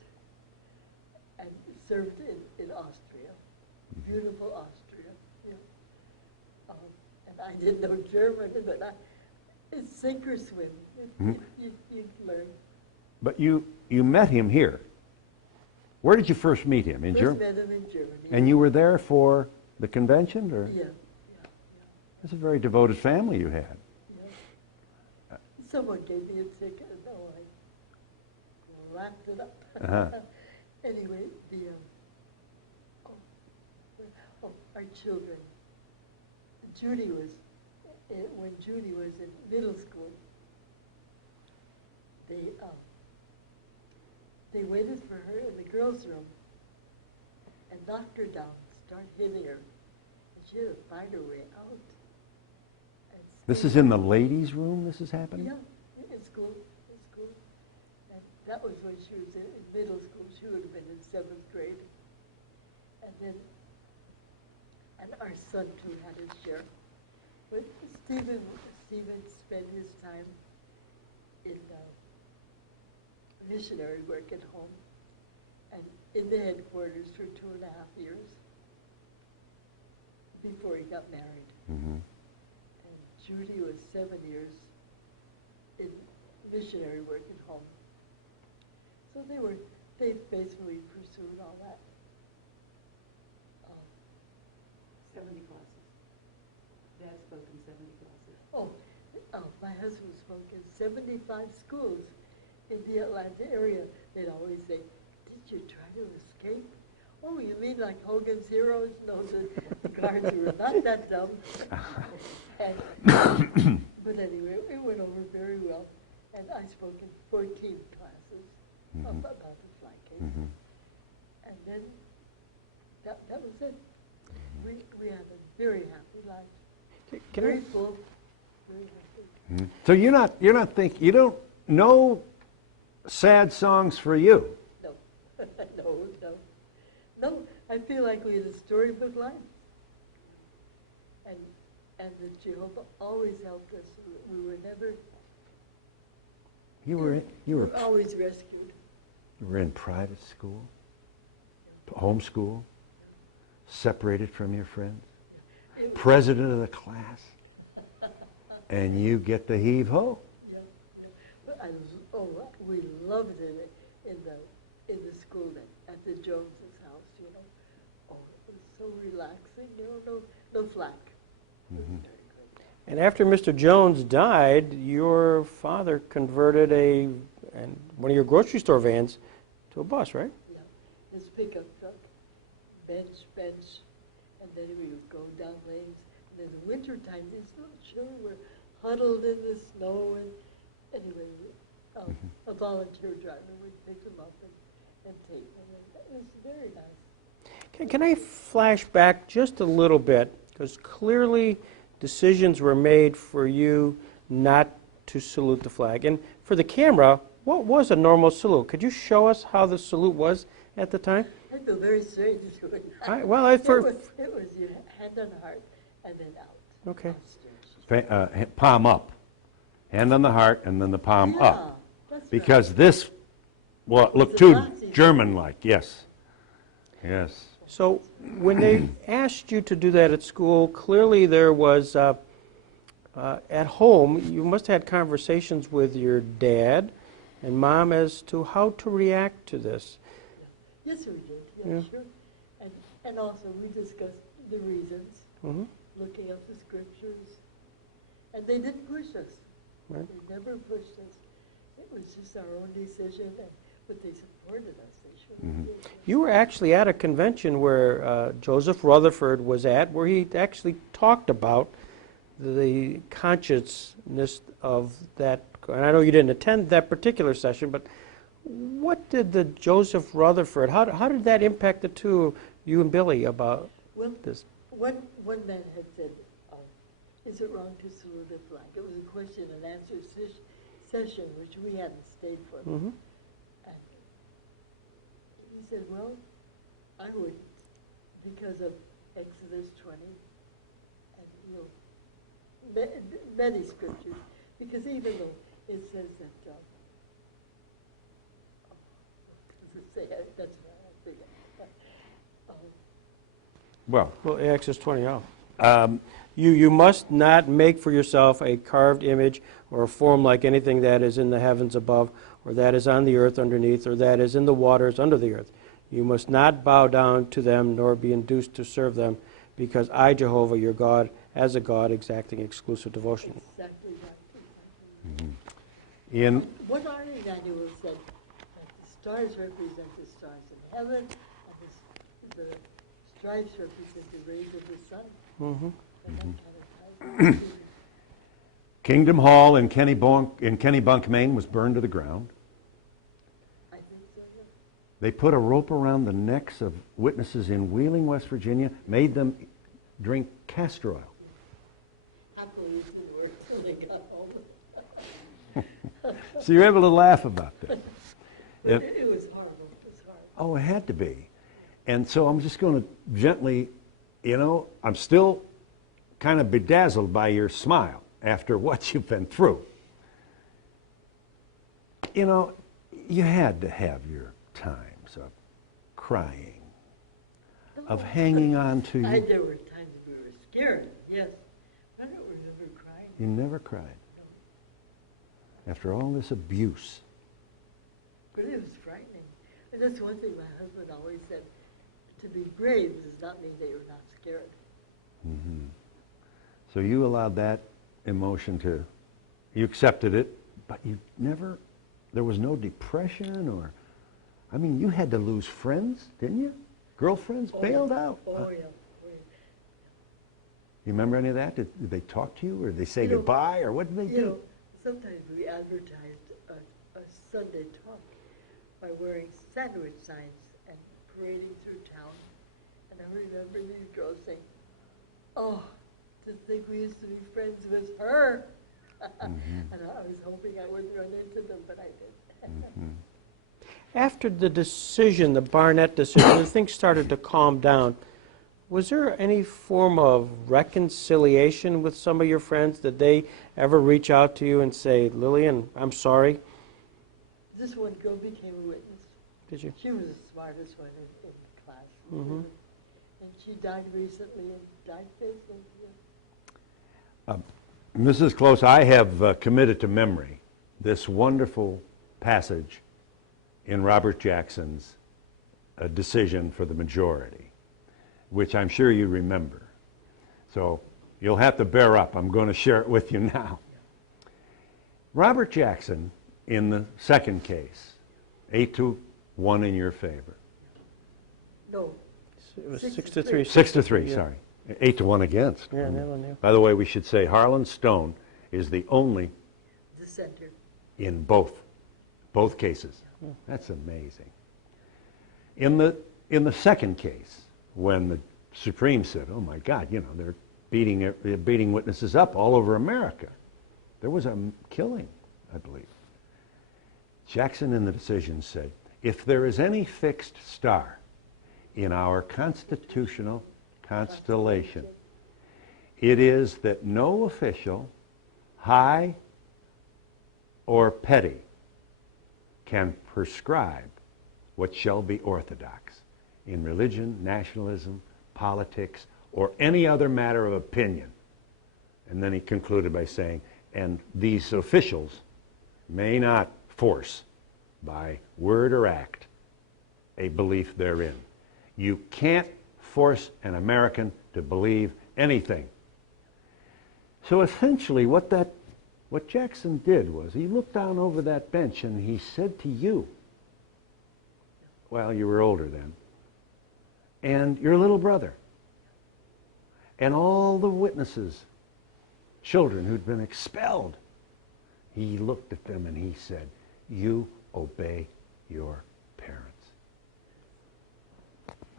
and served in Austria, beautiful Austria. Yeah. And I didn't know German, but it's sink or swim. You learn. But you met him here. Where did you first meet him? In First Germany? met him in Germany. And you were there for the convention, or? Yeah. It's a very devoted family you had. Yeah. Someone gave me a ticket, and I wrapped it up. Uh-huh. Anyway, our children. When Judy was in middle school, they waited for her in the girls' room and knocked her down, started hitting her, and she had to find her way out. And This is in the ladies' room this is happening? Yeah, in school. And that was when she was in middle school. She would have been in 7th grade. And our son, too, had his share. But Stephen spent his time missionary work at home and in the headquarters for 2.5 years before he got married. Mm-hmm. And Judy was 7 years in missionary work at home. So they basically pursued all that. 70 classes. Dad spoke in 70 classes. My husband spoke in 75 schools in the Atlanta area. They'd always say, "Did you try to escape?" "Oh, you mean like Hogan's Heroes?" No, the guards were not that dumb. But anyway, it went over very well. And I spoke in 14 classes about the flag case. Mm-hmm. And then that was it. We had a very happy life. Very full, very happy. Mm-hmm. So you're not thinking, you don't know sad songs for you. No, no. I feel like we had a storybook life. And that Jehovah always helped us. We were never. You were always rescued. You were in private school, homeschool, separated from your friends, president of the class, and you get the heave-ho. Yeah. But we loved it in the school at the Joneses' house, you know. Oh, it was so relaxing, you know, no flack. It was very good. And after Mr. Jones died, your father converted one of your grocery store vans to a bus, right? Yeah, his pickup truck, bench, and then we would go down lanes. And in the wintertime, these little children were huddled in the snow. And anyway, a volunteer driver would pick them up and take them. And it was very nice. Can I flash back just a little bit? Because clearly decisions were made for you not to salute the flag. And for the camera, what was a normal salute? Could you show us how the salute was at the time? I feel very strange doing that. It was your hand on the heart and then out. Okay. Palm up. Hand on the heart and then the palm Yeah, up. that's Because right. this, well, it looked It's a too Nazi German-like, yes. Yes. So when they asked you to do that at school, clearly there was, at home, you must have had conversations with your dad and mom as to how to react to this. Yes, we did. Yeah. Yeah, sure. And also we discussed the reasons, Mm-hmm. looking up the scriptures. And they didn't push us. Right. They never pushed us. It was just our own decision, but they supported us. They surely Mhm. did. You were actually at a convention where Joseph Rutherford was at, where he actually talked about the consciousness of that. And I know you didn't attend that particular session, but what did the Joseph Rutherford, how did that impact the two, you and Billy, about Well, this? one man had said, is it wrong to salute a flag? It was a question and answer session, which we hadn't stayed for. Mm-hmm. And he said, well, I would, because of Exodus 20, and many scriptures, because even though it says that, what does it say? That's what I forget. Well, Exodus 20, You must not make for yourself a carved image or a form like anything that is in the heavens above, or that is on the earth underneath, or that is in the waters under the earth. You must not bow down to them, nor be induced to serve them, because I, Jehovah, your God, as a God, exacting exclusive devotion. Exactly right. mm-hmm. In One Army manual said that the stars represent the stars in heaven, and the stripes represent the rays of the sun. Mm-hmm. And that kind of ties into Kingdom Hall in Kennebunk, Maine was burned to the ground. I think so, yeah. They put a rope around the necks of witnesses in Wheeling, West Virginia, made them drink castor oil. Happily it didn't work till they got home. So you're able to laugh about that. But It- it was horrible. It was horrible. Oh, it had to be. And so I'm just going to gently, I'm still kind of bedazzled by your smile after what you've been through. You had to have your times of crying, of hanging on to There you. were times we were scared, yes. I don't remember crying. You never cried. After all this abuse. But it was frightening. And that's one thing my husband always said, to be brave does not mean that you're not scared. Mm-hmm. So you allowed that emotion to, you accepted it, but you never, there was no depression or, I mean, you had to lose friends, didn't you? Girlfriends bailed out. Oh, yeah. Oh, yeah. You remember any of that? Did they talk to you or did they say goodbye or what did they do? Sometimes we advertised a Sunday talk by wearing sandwich signs and parading through town. And I remember these girls saying, "Oh, to think we used to be friends with her." Mm-hmm. And I was hoping I wouldn't run into them, but I did. Mm-hmm. After the decision, the Barnett decision, things started to calm down. Was there any form of reconciliation with some of your friends? Did they ever reach out to you and say, Lillian, I'm sorry? This one girl became a witness. Did you? She was the smartest one in class. Mm-hmm. And she died recently and died facing. Mrs. Close, I have committed to memory this wonderful passage in Robert Jackson's decision for the majority, which I'm sure you remember. So you'll have to bear up. I'm going to share it with you now. Robert Jackson, in the second case, 8-1 in your favor. No. It was 6-3. 6-3, yeah. sorry. 8-1 against. Yeah, that one, yeah. By the way, we should say Harlan Stone is the only Dissenter. in both cases. That's amazing. In the second case, when the Supreme said, "Oh my God, you know they're beating witnesses up all over America," there was a killing, I believe. Jackson in the decision said, "If there is any fixed star in our constitutional constellation, it is that no official, high or petty, can prescribe what shall be orthodox in religion, nationalism, politics, or any other matter of opinion." And then he concluded by saying, "And these officials may not force, by word or act, a belief therein." You can't force an American to believe anything. So essentially what Jackson did was he looked down over that bench and he said to you, well, you were older then, and your little brother, and all the witnesses, children who'd been expelled, he looked at them and he said, "You obey your parents."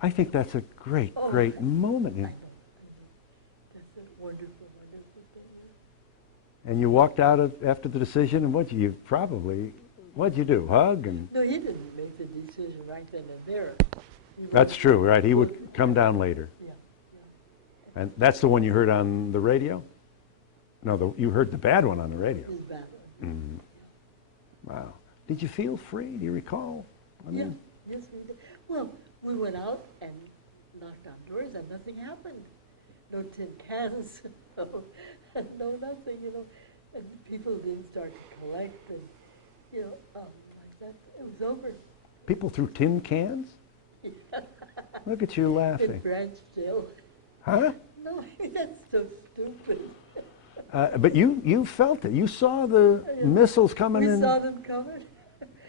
I think that's a great, great moment. I know. That's a wonderful, wonderful thing. And you walked out after the decision, and what'd you do? Hug? And No, he didn't make the decision right then and there. that's true, right? He would come down later. Yeah. And that's the one you heard on the radio? No, you heard the bad one on the radio. His bad one. Mm-hmm. Wow. Did you feel free? Do you recall? Yeah, yes, we did. Well, we went out and knocked on doors and nothing happened. No tin cans, no nothing, you know. And people didn't start to collect and, you know, like that. It was over. People threw tin cans? Look at you In laughing. Branchville. Huh? No, that's so stupid. But you felt it. You saw the missiles coming We in. saw them coming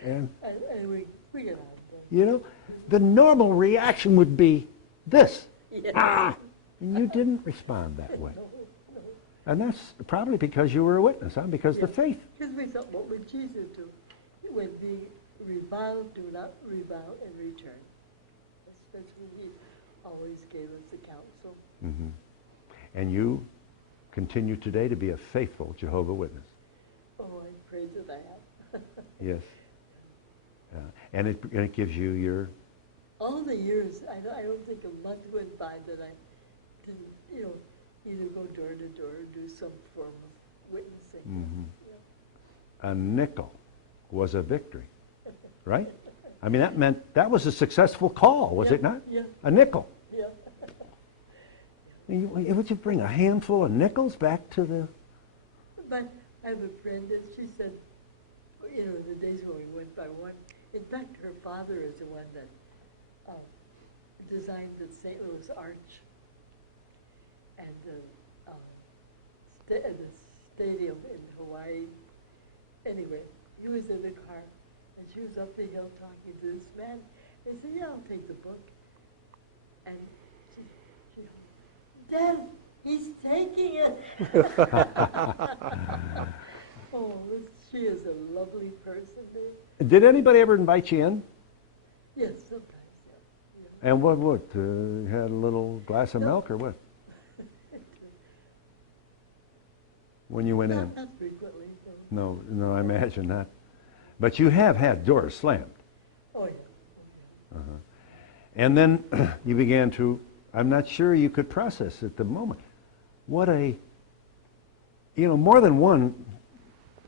And, and we got out there. you know, the normal reaction would be this. Yeah. Ah! And you didn't respond that way. No. And that's probably because you were a witness, huh? Because the faith. Because we thought, what would Jesus do? When being reviled, do not revile in return. That's what he always gave us the counsel. Mm-hmm. And you continue today to be a faithful Jehovah's Witness. Oh, I praise that I have. Yes. And it gives you your... All the years, I don't think a month went by that I didn't, you know, either go door to door or do some form of witnessing. Mhm. Yeah. A nickel was a victory. right? I mean, that was a successful call, was Yeah, it not? yeah. A nickel. Yeah. Would you bring a handful of nickels back to the... But I have a friend, and she said, you know, the days when we went by one. In fact, her father is the one that designed the St. Louis Arch and the stadium in Hawaii. Anyway, he was in the car, and she was up the hill talking to this man. He said, yeah, I'll take the book. And she Dad, he's taking it. Oh, she is a lovely person. Did anybody ever invite you in? Yes, sometimes, yeah. And what? You had a little glass of milk or what? When you went in? Not frequently, no. No, I imagine not. But you have had doors slammed. Oh, yeah. Uh-huh. And then you began to, I'm not sure you could process at the moment. More than one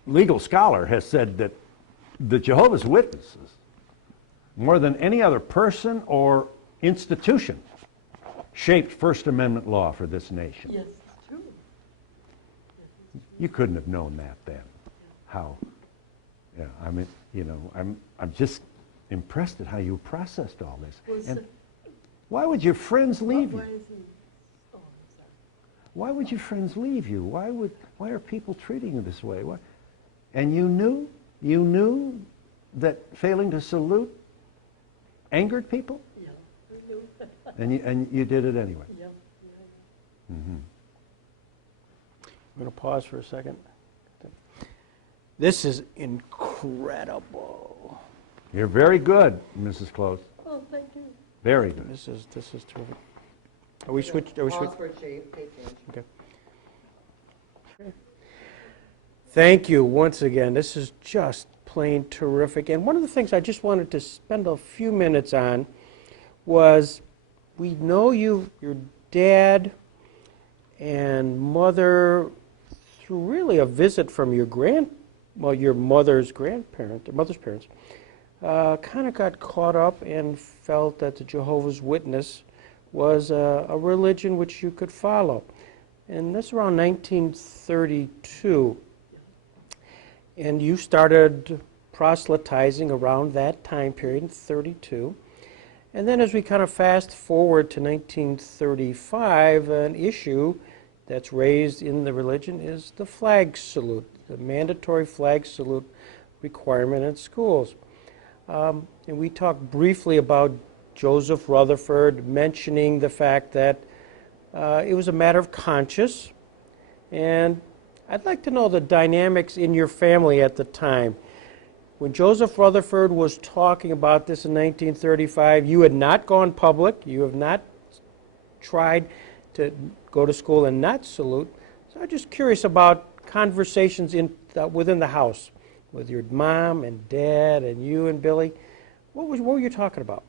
legal scholar has said that the Jehovah's Witnesses, more than any other person or institution, shaped First Amendment law for this nation. Yes, it's true. You couldn't have known that then. How? Yeah, I mean, I'm just impressed at how you processed all this. And why would your friends leave you? Why is he? Oh, I'm sorry. Why would your friends leave you? Why are people treating you this way? Why? And you knew that failing to salute angered people? Yeah, I knew. And you did it anyway. Yeah. Mm-hmm. I'm going to pause for a second. This is incredible. You're very good, Mrs. Close. Oh, thank you. Very good. This is terrific. Are we switched? Are we switched? Pause for a page change. Okay. Thank you once again. This is just plain terrific. And one of the things I just wanted to spend a few minutes on was, we know your dad and mother, through really a visit from your mother's parents, kind of got caught up and felt that the Jehovah's Witness was a religion which you could follow. And that's around 1932. And you started proselytizing around that time period in 32. And then as we kind of fast forward to 1935, an issue that's raised in the religion is the flag salute, the mandatory flag salute requirement in schools. And we talked briefly about Joseph Rutherford mentioning the fact that it was a matter of conscience. And I'd like to know the dynamics in your family at the time. When Joseph Rutherford was talking about this in 1935, you had not gone public. You have not tried to go to school and not salute. So I'm just curious about conversations within the house with your mom and dad and you and Billy. What were you talking about?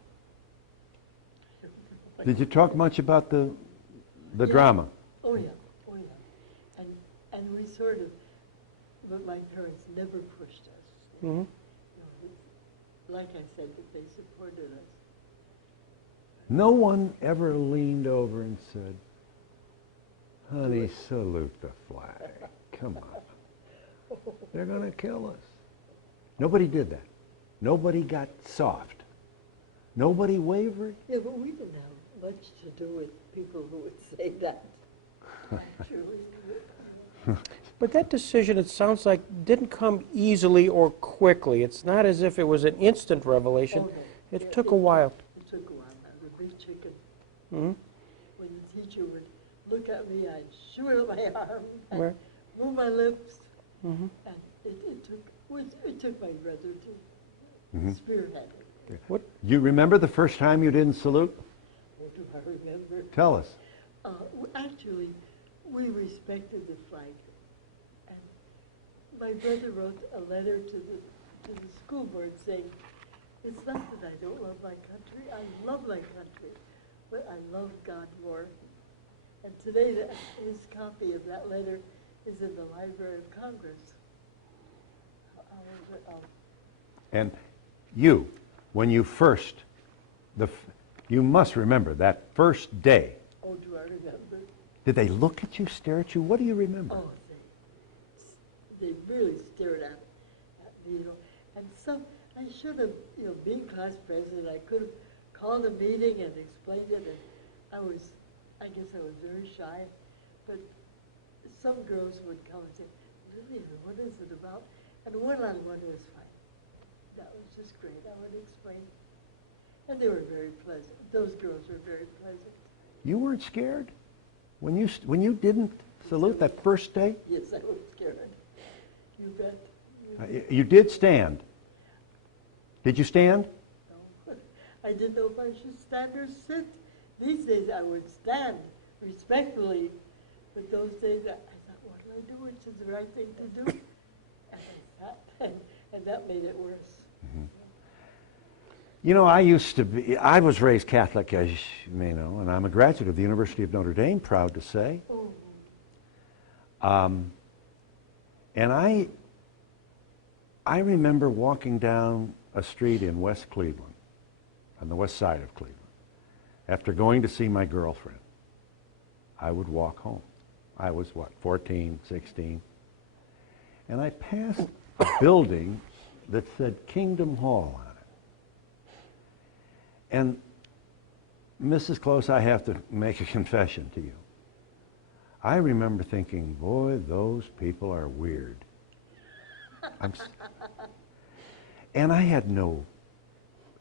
Did you talk much about the Yeah. drama? Oh, yeah. And we sort of, but my parents never pushed us. Mm-hmm. Like I said, that they supported us. No one ever leaned over and said, honey, salute the flag. Come on. They're going to kill us. Nobody did that. Nobody got soft. Nobody wavered. Yeah, but we didn't have much to do with people who would say that. Truly. But that decision, it sounds like, didn't come easily or quickly. It's not as if it was an instant revelation. Oh, no. It took a while. It took a while. I was a big chicken. Mm-hmm. When the teacher would look at me, I'd shoot up my arm and Right. move my lips. Mm-hmm. And it took my brother to spearhead it. What? You remember the first time you didn't salute? What do I remember? Tell us. Actually, we respected the flag. And my brother wrote a letter to the school board saying, it's not that I don't love my country. I love my country, but I love God more. And today, his copy of that letter is in the Library of Congress. And you, when you first, you must remember that first day. Oh, do I remember? Did they look at you, stare at you? What do you remember? Oh, they really stared at me, you know. And I should have, you know, being class president, I could have called a meeting and explained it. And I guess I was very shy. But some girls would come and say, "Really, what is it about?" And one-on-one was fine. That was just great. I would explain. And they were very pleasant. Those girls were very pleasant. You weren't scared when you didn't salute that first day? Yes, I was scared. You bet. You did stand. Did you stand? No. I didn't know if I should stand or sit. These days I would stand respectfully, but those days I thought, what do I do? Which is the right thing to do? And I sat, and that made it worse. Mm-hmm. You know, I was raised Catholic, as you may know, and I'm a graduate of the University of Notre Dame, proud to say. Oh. And I remember walking down a street in West Cleveland, on the west side of Cleveland, after going to see my girlfriend. I would walk home. I was, 14, 16. And I passed a building that said Kingdom Hall on it. And Mrs. Close, I have to make a confession to you. I remember thinking, boy, those people are weird. And I had no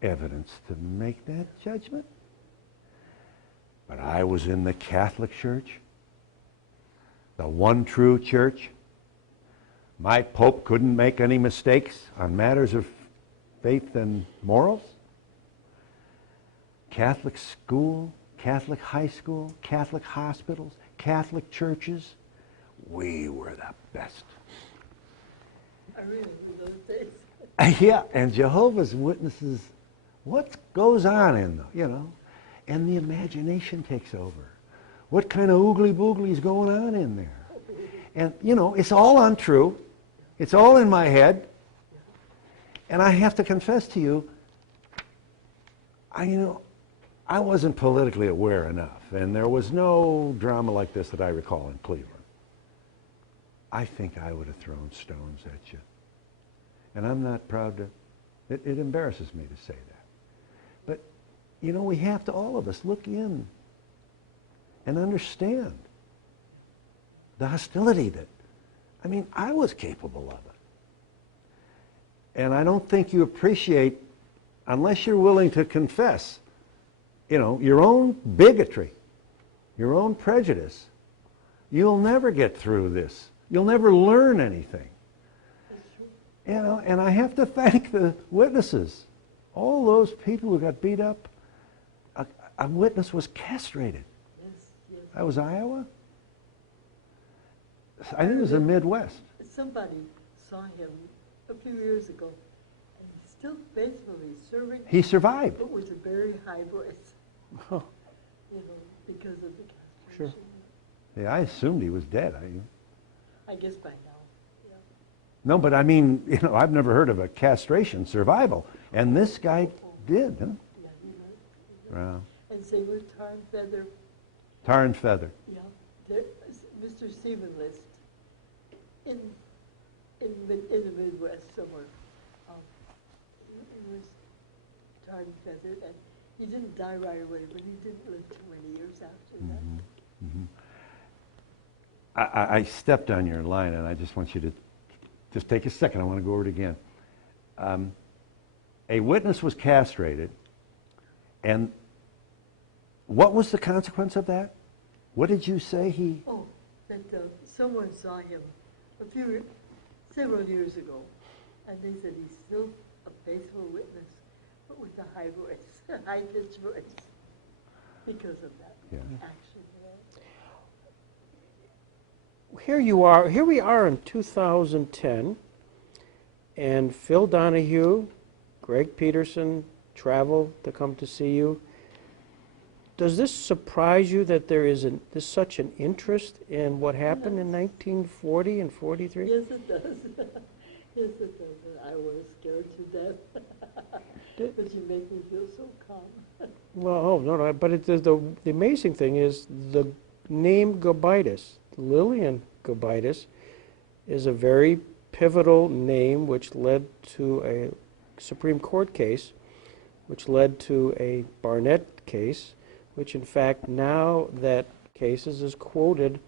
evidence to make that judgment. But I was in the Catholic Church, the one true church. My Pope couldn't make any mistakes on matters of faith and morals. Catholic school, Catholic high school, Catholic hospitals, Catholic churches. We were the best. I really knew those days. Yeah, and Jehovah's Witnesses, what goes on in them, you know? And the imagination takes over. What kind of oogly-boogly is going on in there? And, you know, it's all untrue. It's all in my head. And I have to confess to you, I wasn't politically aware enough, and there was no drama like this that I recall in Cleveland. I think I would have thrown stones at you. And I'm not proud to, it embarrasses me to say that. But, you know, we have to, all of us, look in and understand the hostility that, I was capable of it. And I don't think you appreciate, unless you're willing to confess, your own bigotry, your own prejudice, you'll never get through this. You'll never learn anything. And I have to thank the witnesses. All those people who got beat up, a witness was castrated. Yes. That was Iowa? I think it was the Midwest. Somebody saw him a few years ago, and he's still faithfully serving. He survived. But with a very high voice. Oh. Because of the castration. Sure. Yeah, I assumed he was dead. I guess by now. Yeah. No, but I've never heard of a castration survival. And this guy did, huh? Yeah, he was. Wow. And same with Tar and Feather. Tar and Feather. Yeah. Mr. Stephen List in the Midwest somewhere. He was Tar and Feathered, and he didn't die right away, but he didn't live too many years after that. Mm-hmm. I stepped on your line, and I just want you to just take a second. I want to go over it again. A witness was castrated, and what was the consequence of that? What did you say he... Oh, that someone saw him several years ago, and they said he's still a faithful witness, but with a high voice, a high-pitched voice, because of that action. Here we are in 2010, and Phil Donahue, Greg Peterson travel to come to see you. Does this surprise you that there is such an interest in what happened in 1940 and 43? Yes, it does. Yes, it does. I was scared to death. but you make me feel so calm. Well, oh, no, but the amazing thing is the name Gobitas, Lillian Gobitas, is a very pivotal name which led to a Supreme Court case, which led to a Barnett case, which in fact now that case is quoted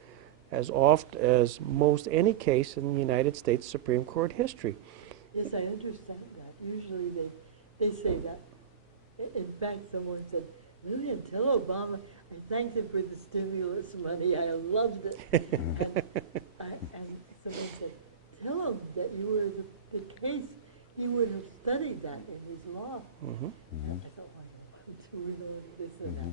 as oft as most any case in the United States Supreme Court history. Yes, I understand that. Usually they say that. In fact, someone said, Lillian, tell Obama I thanked him for the stimulus money. I loved it. and someone said, tell him that you were the case. He would have studied that in his law. Mm-hmm. I thought, well, I'm too ignorant of this and that.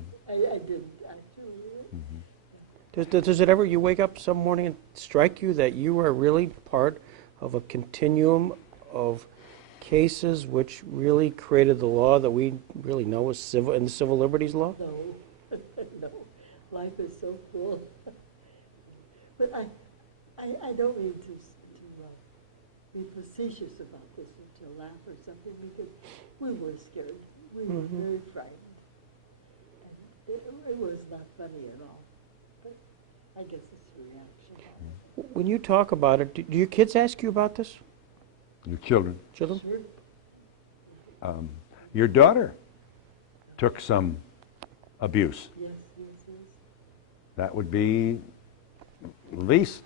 I didn't actually. Does it ever, you wake up some morning and strike you that you are really part of a continuum of cases which really created the law that we really know as civil and the civil liberties law? No, no. Life is so full. But I don't mean to be facetious about this and to laugh or something because we were scared. We were very frightened. And it was not funny at all. But I guess it's a reaction. When you talk about it, do your kids ask you about this? Your children. Children? Sure. Your daughter took some abuse. Yes, yes, yes. That would be at least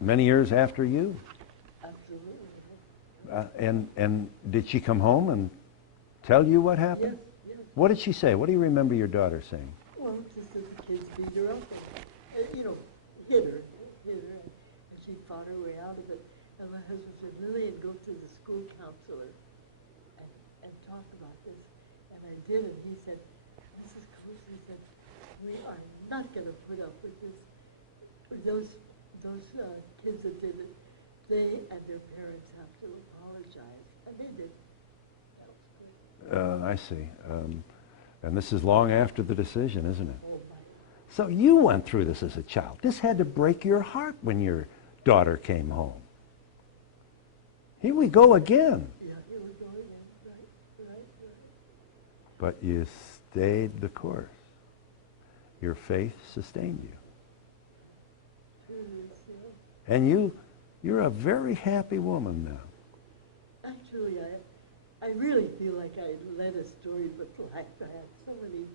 many years after you. Absolutely. And did she come home and tell you what happened? Yes, yes. What did she say? What do you remember your daughter saying? Well, just that the kids beat her up and hit her, and she fought her way out of it. And my husband said, Lillian, go to the school counselor and talk about this. And I did, and he said, Mrs. Coates, he said, we are not going to put up with this. Those kids that did it, they and their parents have to apologize. And they did. That was good. I see. And this is long after the decision, isn't it? Oh, my. So you went through this as a child. This had to break your heart when your daughter came home. Here we go again. Yeah, here we go again. Right. But you stayed the course. Your faith sustained you. And you're a very happy woman now. Actually, I really feel like I led a storybook life. I had so many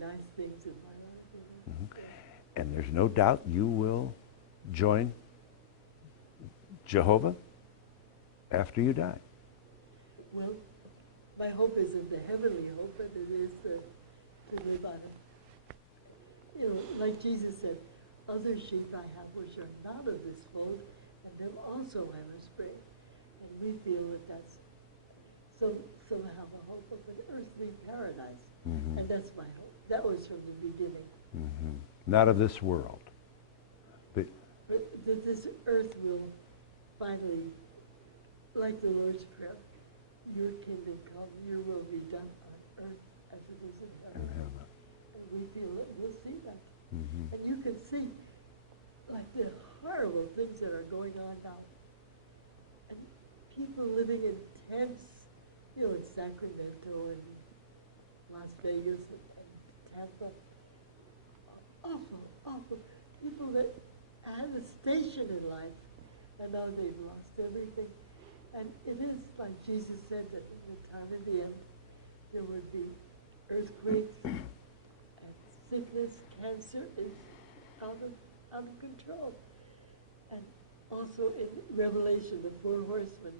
nice things in my life. And there's no doubt you will join Jehovah after you die. Well, my hope isn't the heavenly hope, but it is to live on it. Like Jesus said, other sheep I have which are not of this fold, and them also I must bring. And we feel that that's somehow the hope of an earthly paradise. And that's my hope. That was from the beginning. Not of this world. But That this earth will finally, like the Lord's Prayer, your kingdom come, your will be done on earth as it is in heaven. And we feel that we'll see that. And you can see, like, the horrible things that are going on now. And people living in tents, in Sacramento and Las Vegas and Tampa. Awful. People that had a station in life, and now they've lost everything. And it is like Jesus said that in the time of the end, there would be earthquakes and sickness, cancer is out of control. And also in Revelation, the 4 horsemen,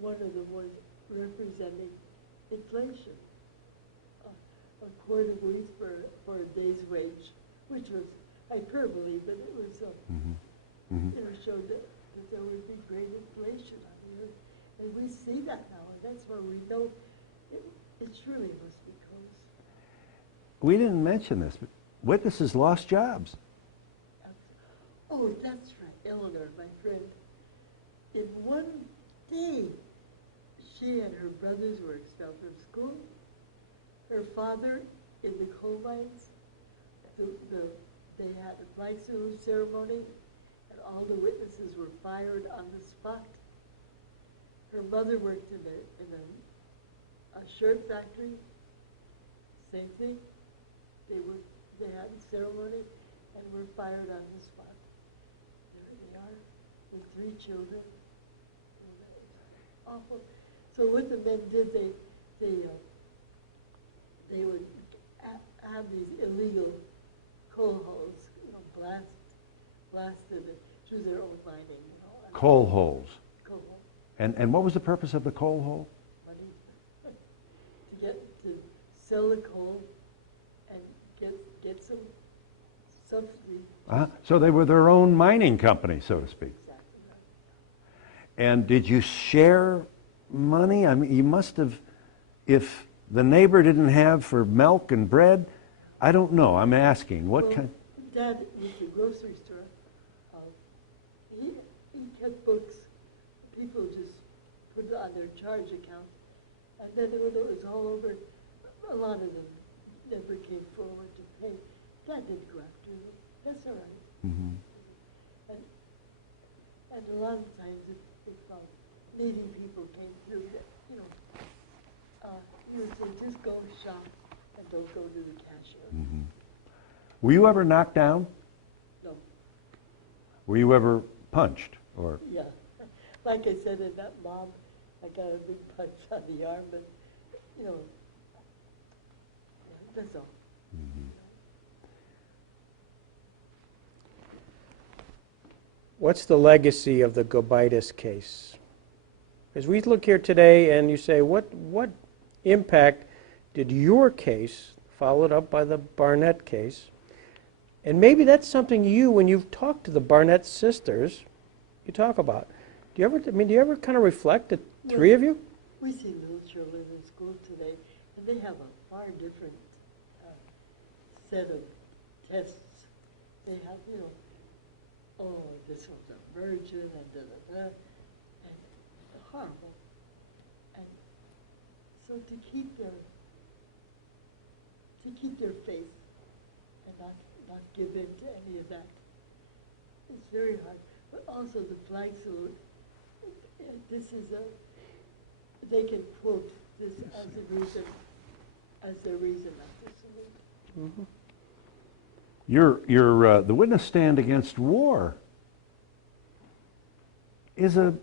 one of them was representing inflation. A quart of wheat for a day's wage, which was hyperbole, but it was showed that there would be great inflation on the earth. And we see that now, and that's why we know it surely must be close. we didn't mention this, but witnesses lost jobs. Oh, that's right, Eleanor, my friend. In one day, she and her brothers were expelled from school. Her father, in the coal mines, they had a flag salute ceremony, and all the witnesses were fired on the spot. Her mother worked in a a shirt factory, same thing. They had a ceremony and were fired on the spot. There they are with 3 children. Awful. So what the men did, they would have these illegal coal holes, blasted it through their own mining. Coal holes. Coal hole. And what was the purpose of the coal hole? Money to sell the coal and get some subsidy. So they were their own mining company, so to speak. Exactly right. And did you share money? I mean, you must have, if the neighbor didn't have for milk and bread, I don't know. I'm asking. What kind? Dad was the grocery store. He kept books. People just put it on their charge account. And then when it was all over, a lot of them never came forward to pay. Dad didn't go after them. That's all right. Mm-hmm. And a lot of times, if needy people came through, he would say, just go shop and don't go to the cashier. Mm-hmm. Were you ever knocked down? No. Were you ever punched? Or Yeah. Like I said in that mob, I got a big punch on the arm, but, that's all. Mm-hmm. What's the legacy of the Gobitas case? As we look here today and you say, what impact did your case, followed up by the Barnett case, and maybe that's something when you've talked to the Barnett sisters, you talk about. Do you ever kind of reflect, the 3 of you? We see little children in school today, and they have a far different set of tests. They have, oh, this one's a virgin, and da-da-da, and horrible. And so to keep their faith and not give in to any of that, it's very hard. But also the flag salute, they can quote this as their reason not to salute. the witness stand against war is a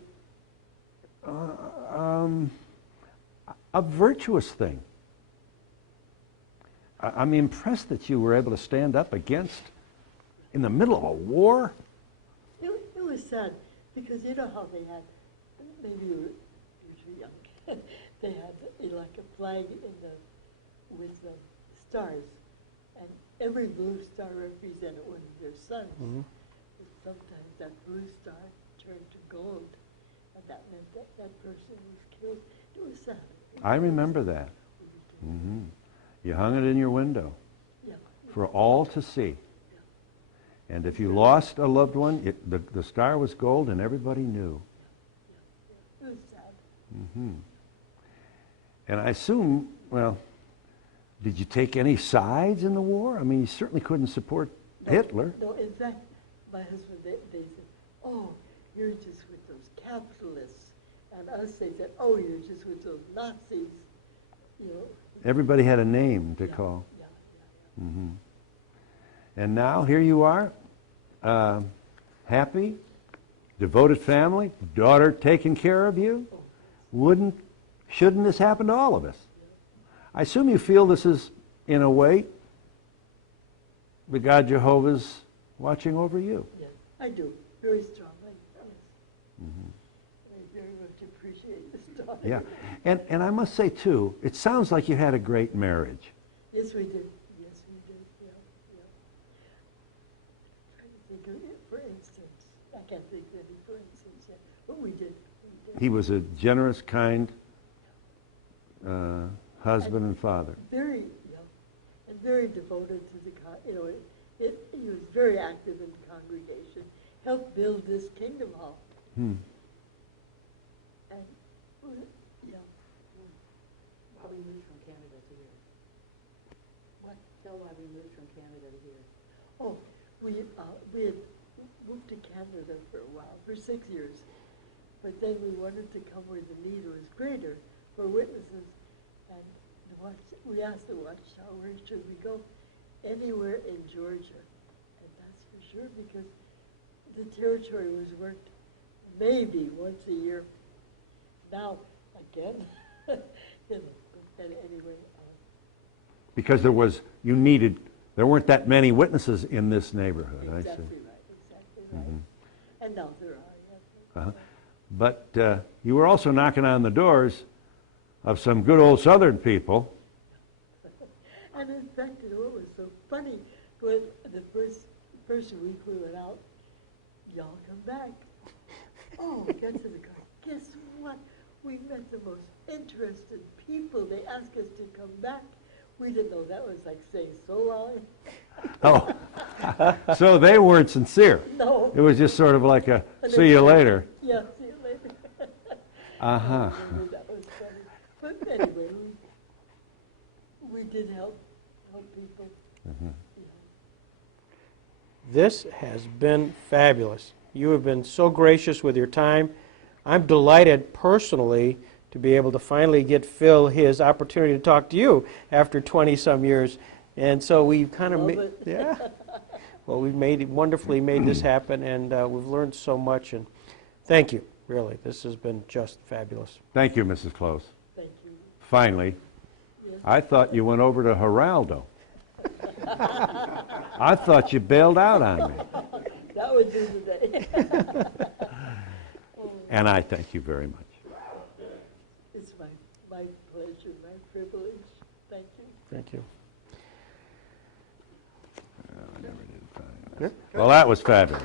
virtuous thing. I'm impressed that you were able to stand up against, in the middle of a war. It was sad, because you know how they had, maybe you're too young, they had like a flag with the stars, and every blue star represented one of their sons. Mm-hmm. But sometimes that blue star turned to gold, and that meant that person was killed. It was sad. I remember that. Mm-hmm. You hung it in your window Yeah. for all to see. And if you lost a loved one, the star was gold and everybody knew. It was sad. Mm-hmm. And I assume, well, did you take any sides in the war? I mean, you certainly couldn't support Hitler. No, in fact, my husband, they said, oh, you're just with those capitalists. And us, they said, oh, you're just with those Nazis. Everybody had a name to call. Yeah. Mm-hmm. And now here you are, happy, devoted family, daughter taking care of you. Shouldn't this happen to all of us? I assume you feel this is, in a way, the God Jehovah's watching over you. Yes, I do, very strongly. Yes. Mm-hmm. I very much appreciate this talk. Yeah, and I must say, too, it sounds like you had a great marriage. Yes, we did. Yes, we did. Yeah. I'm trying to think of it, for instance. I can't think of any for instance yet, but we did. He was a generous, kind husband and father. Very, and very devoted to the, he was very active in the congregation, helped build this Kingdom Hall. Hmm. And, Why we moved from Canada to here? What? Tell why we moved from Canada to here. Oh, we had moved to Canada for a while, for 6 years. But then we wanted to come where the need was greater for witnesses. And we asked the Watchtower, where should we go? Anywhere in Georgia. And that's for sure, because the territory was worked maybe once a year. Now, again, you know, but anyway. Because there weren't that many witnesses in this neighborhood, I see. Exactly right. And now there are, yes. Uh-huh. But you were also knocking on the doors of some good old Southern people. And in fact, you know, it was so funny when the first week we went out, y'all come back. Oh, get to the car. Guess what? We met the most interested people. They asked us to come back. We didn't know that was like saying so long. Oh, so they weren't sincere. No. It was just sort of like a, And see then- you later. Yeah, see you later. Uh-huh. That was funny. But anyway, we did help people. Mm-hmm. You know. This has been fabulous. You have been so gracious with your time. I'm delighted personally to be able to finally get Phil his opportunity to talk to you after 20-some years. And so we've kind of Love made, it. yeah. Well, we've wonderfully made this happen, and we've learned so much. And thank you, really. This has been just fabulous. Thank you, Mrs. Close. Thank you. Finally, Yes. I thought you went over to Geraldo. I thought you bailed out on me. That would do today. And I thank you very much. It's my pleasure, my privilege. Thank you. Thank you. Well, that was fabulous.